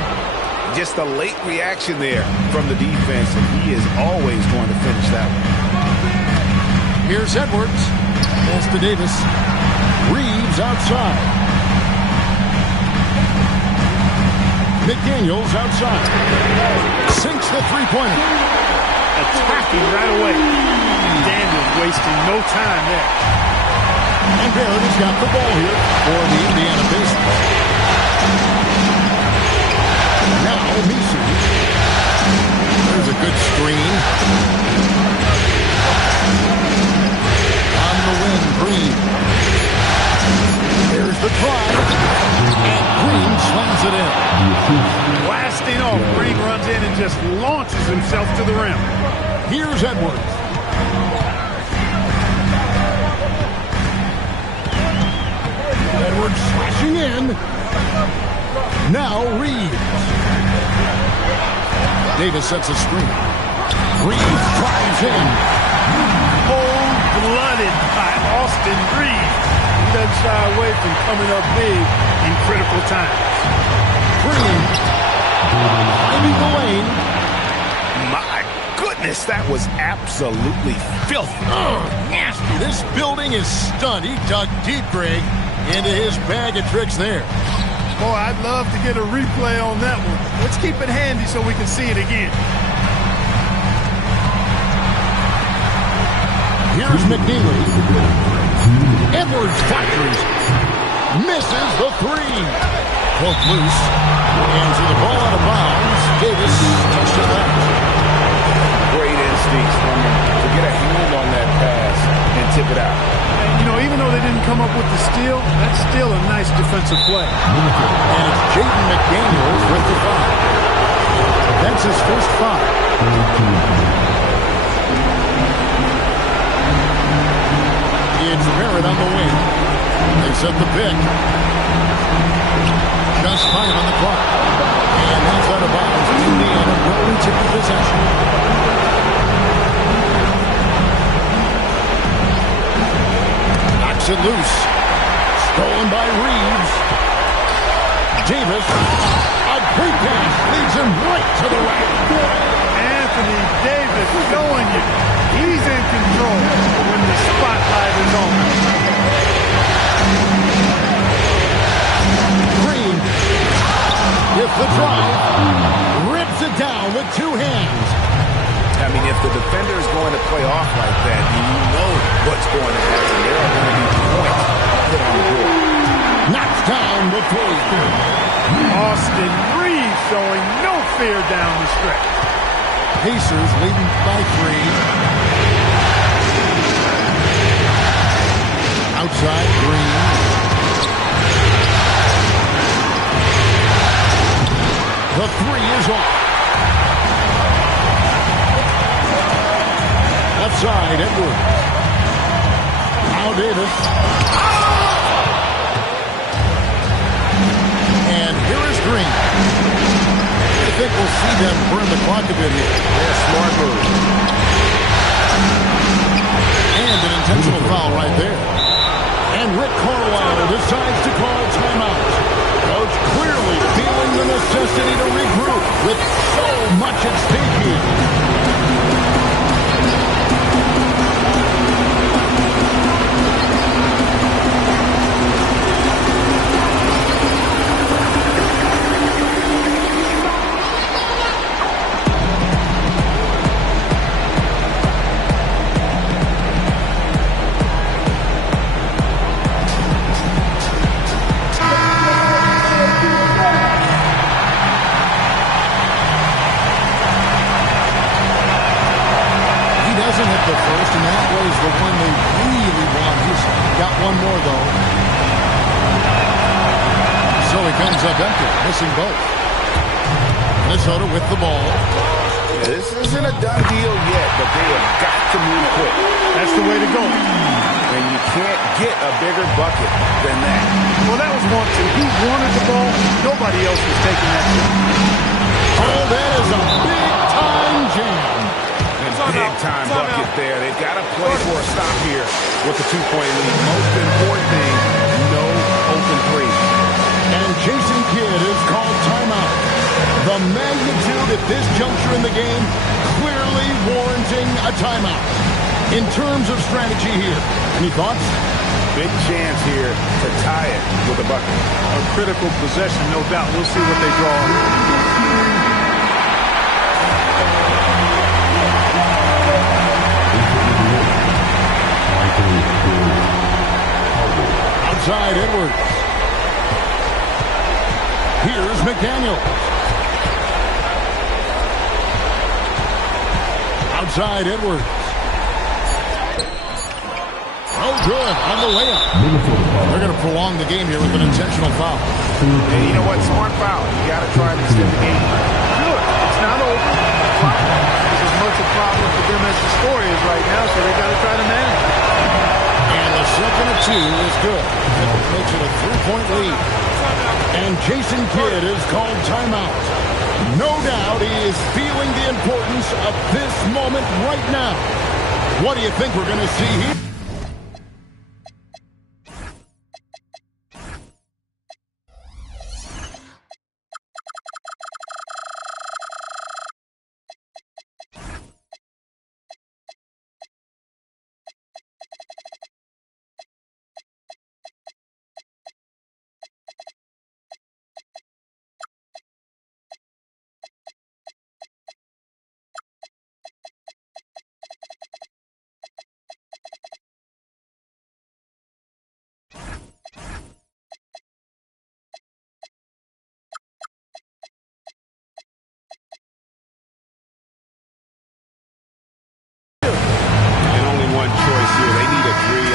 Just a late reaction there from the defense, and he is always going to finish that one. Here's Edwards. Pass to Davis. Reeves outside. McDaniels outside. Sinks the three-pointer. Attacking right away. Daniels wasting no time there. And Barrett has got the ball here for the Indiana Pacers. Now Misu. There's a good screen. On the wing, Green. There's the drive. And Green slams it in. Blasting off. Green runs in and just launches himself to the rim. Here's Edwards. Edwards slashing in. Now Reeves. Davis sets a screen. Reeves drives in. Cold-blooded by Austin Reeves. He doesn't shy away from coming up big in critical times. Green finding the lane. My goodness, that was absolutely filthy. Oh, nasty. This building is stunned. He dug deep, Greg, into his bag of tricks there. Boy, I'd love to get a replay on that one. Let's keep it handy so we can see it again. Here's McNeely. Edwards fires. Misses the three. Hook loose. And to the ball out of bounds. Davis touched it left. Great instincts from him to get a hand on that pass and tip it out. And, you know, even though they didn't come up with the steal, that's still a nice defensive play. And it's Jaden McDaniels with the foul. That's his first foul. It's Barrett on the wing. They set the pick. Just 5 on the clock. And that's out of bounds. Indiana will retake the possession. Knocks it loose. Stolen by Reeves. Davis. A great pass leads him right to the right. Anthony Davis showing you he's in control when the spotlight is on. Green with the drive. Rips it down with 2 hands. I mean, if the defender is going to play off like that, you know what's going to happen. There are going to be points put on the board. Knocks down the 3. Austin Reeves showing no fear down the stretch. Pacers leading by 3. Outside, Green. The 3 is off. Left side, Edwards. Now Davis. And here is Green. I think we'll see them burn the clock a bit here. Yeah, smart move. And an intentional foul right there. And Rick Carlisle decides to call timeout. Coach clearly feeling the necessity to regroup with so much at stake here. The first, and that was the one they really want. He's got one more, though. So he comes up empty, missing both. Minnesota with the ball. Yeah, this isn't a done deal yet, but they have got to move quick. That's the way to go. And you can't get a bigger bucket than that. Well, that was one, too. He wanted the ball. Nobody else was taking that shot. Oh, that is a big-time jam. Big-time bucket there. They've got to play for a stop here with the 2-point lead. Most important thing, no open 3. And Jason Kidd Kidd is called timeout. The magnitude at this juncture in the game clearly warranting a timeout. In terms of strategy here, any thoughts? Big chance here to tie it with a bucket. A critical possession, no doubt. We'll see what they draw. Outside Edwards. Here's McDaniels. Outside Edwards. Oh, good on the layup. They're going to prolong the game here with an intentional foul. And you know what? Smart foul. You got to try to extend the game. Good. It's not over. It's as much a problem for them as the score is right now, so they got to try to manage. And the second of two is good. That makes it a 3-point lead. And Jason Kidd is called timeout. No doubt he is feeling the importance of this moment right now. What do you think we're going to see here?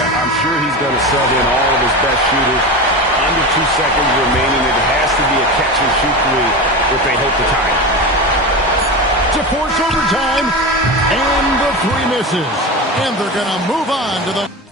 I'm sure he's going to sub in all of his best shooters. Under 2 seconds remaining. It has to be a catch-and-shoot three if they hope to tie it. To force overtime, and the three misses. And they're going to move on to the...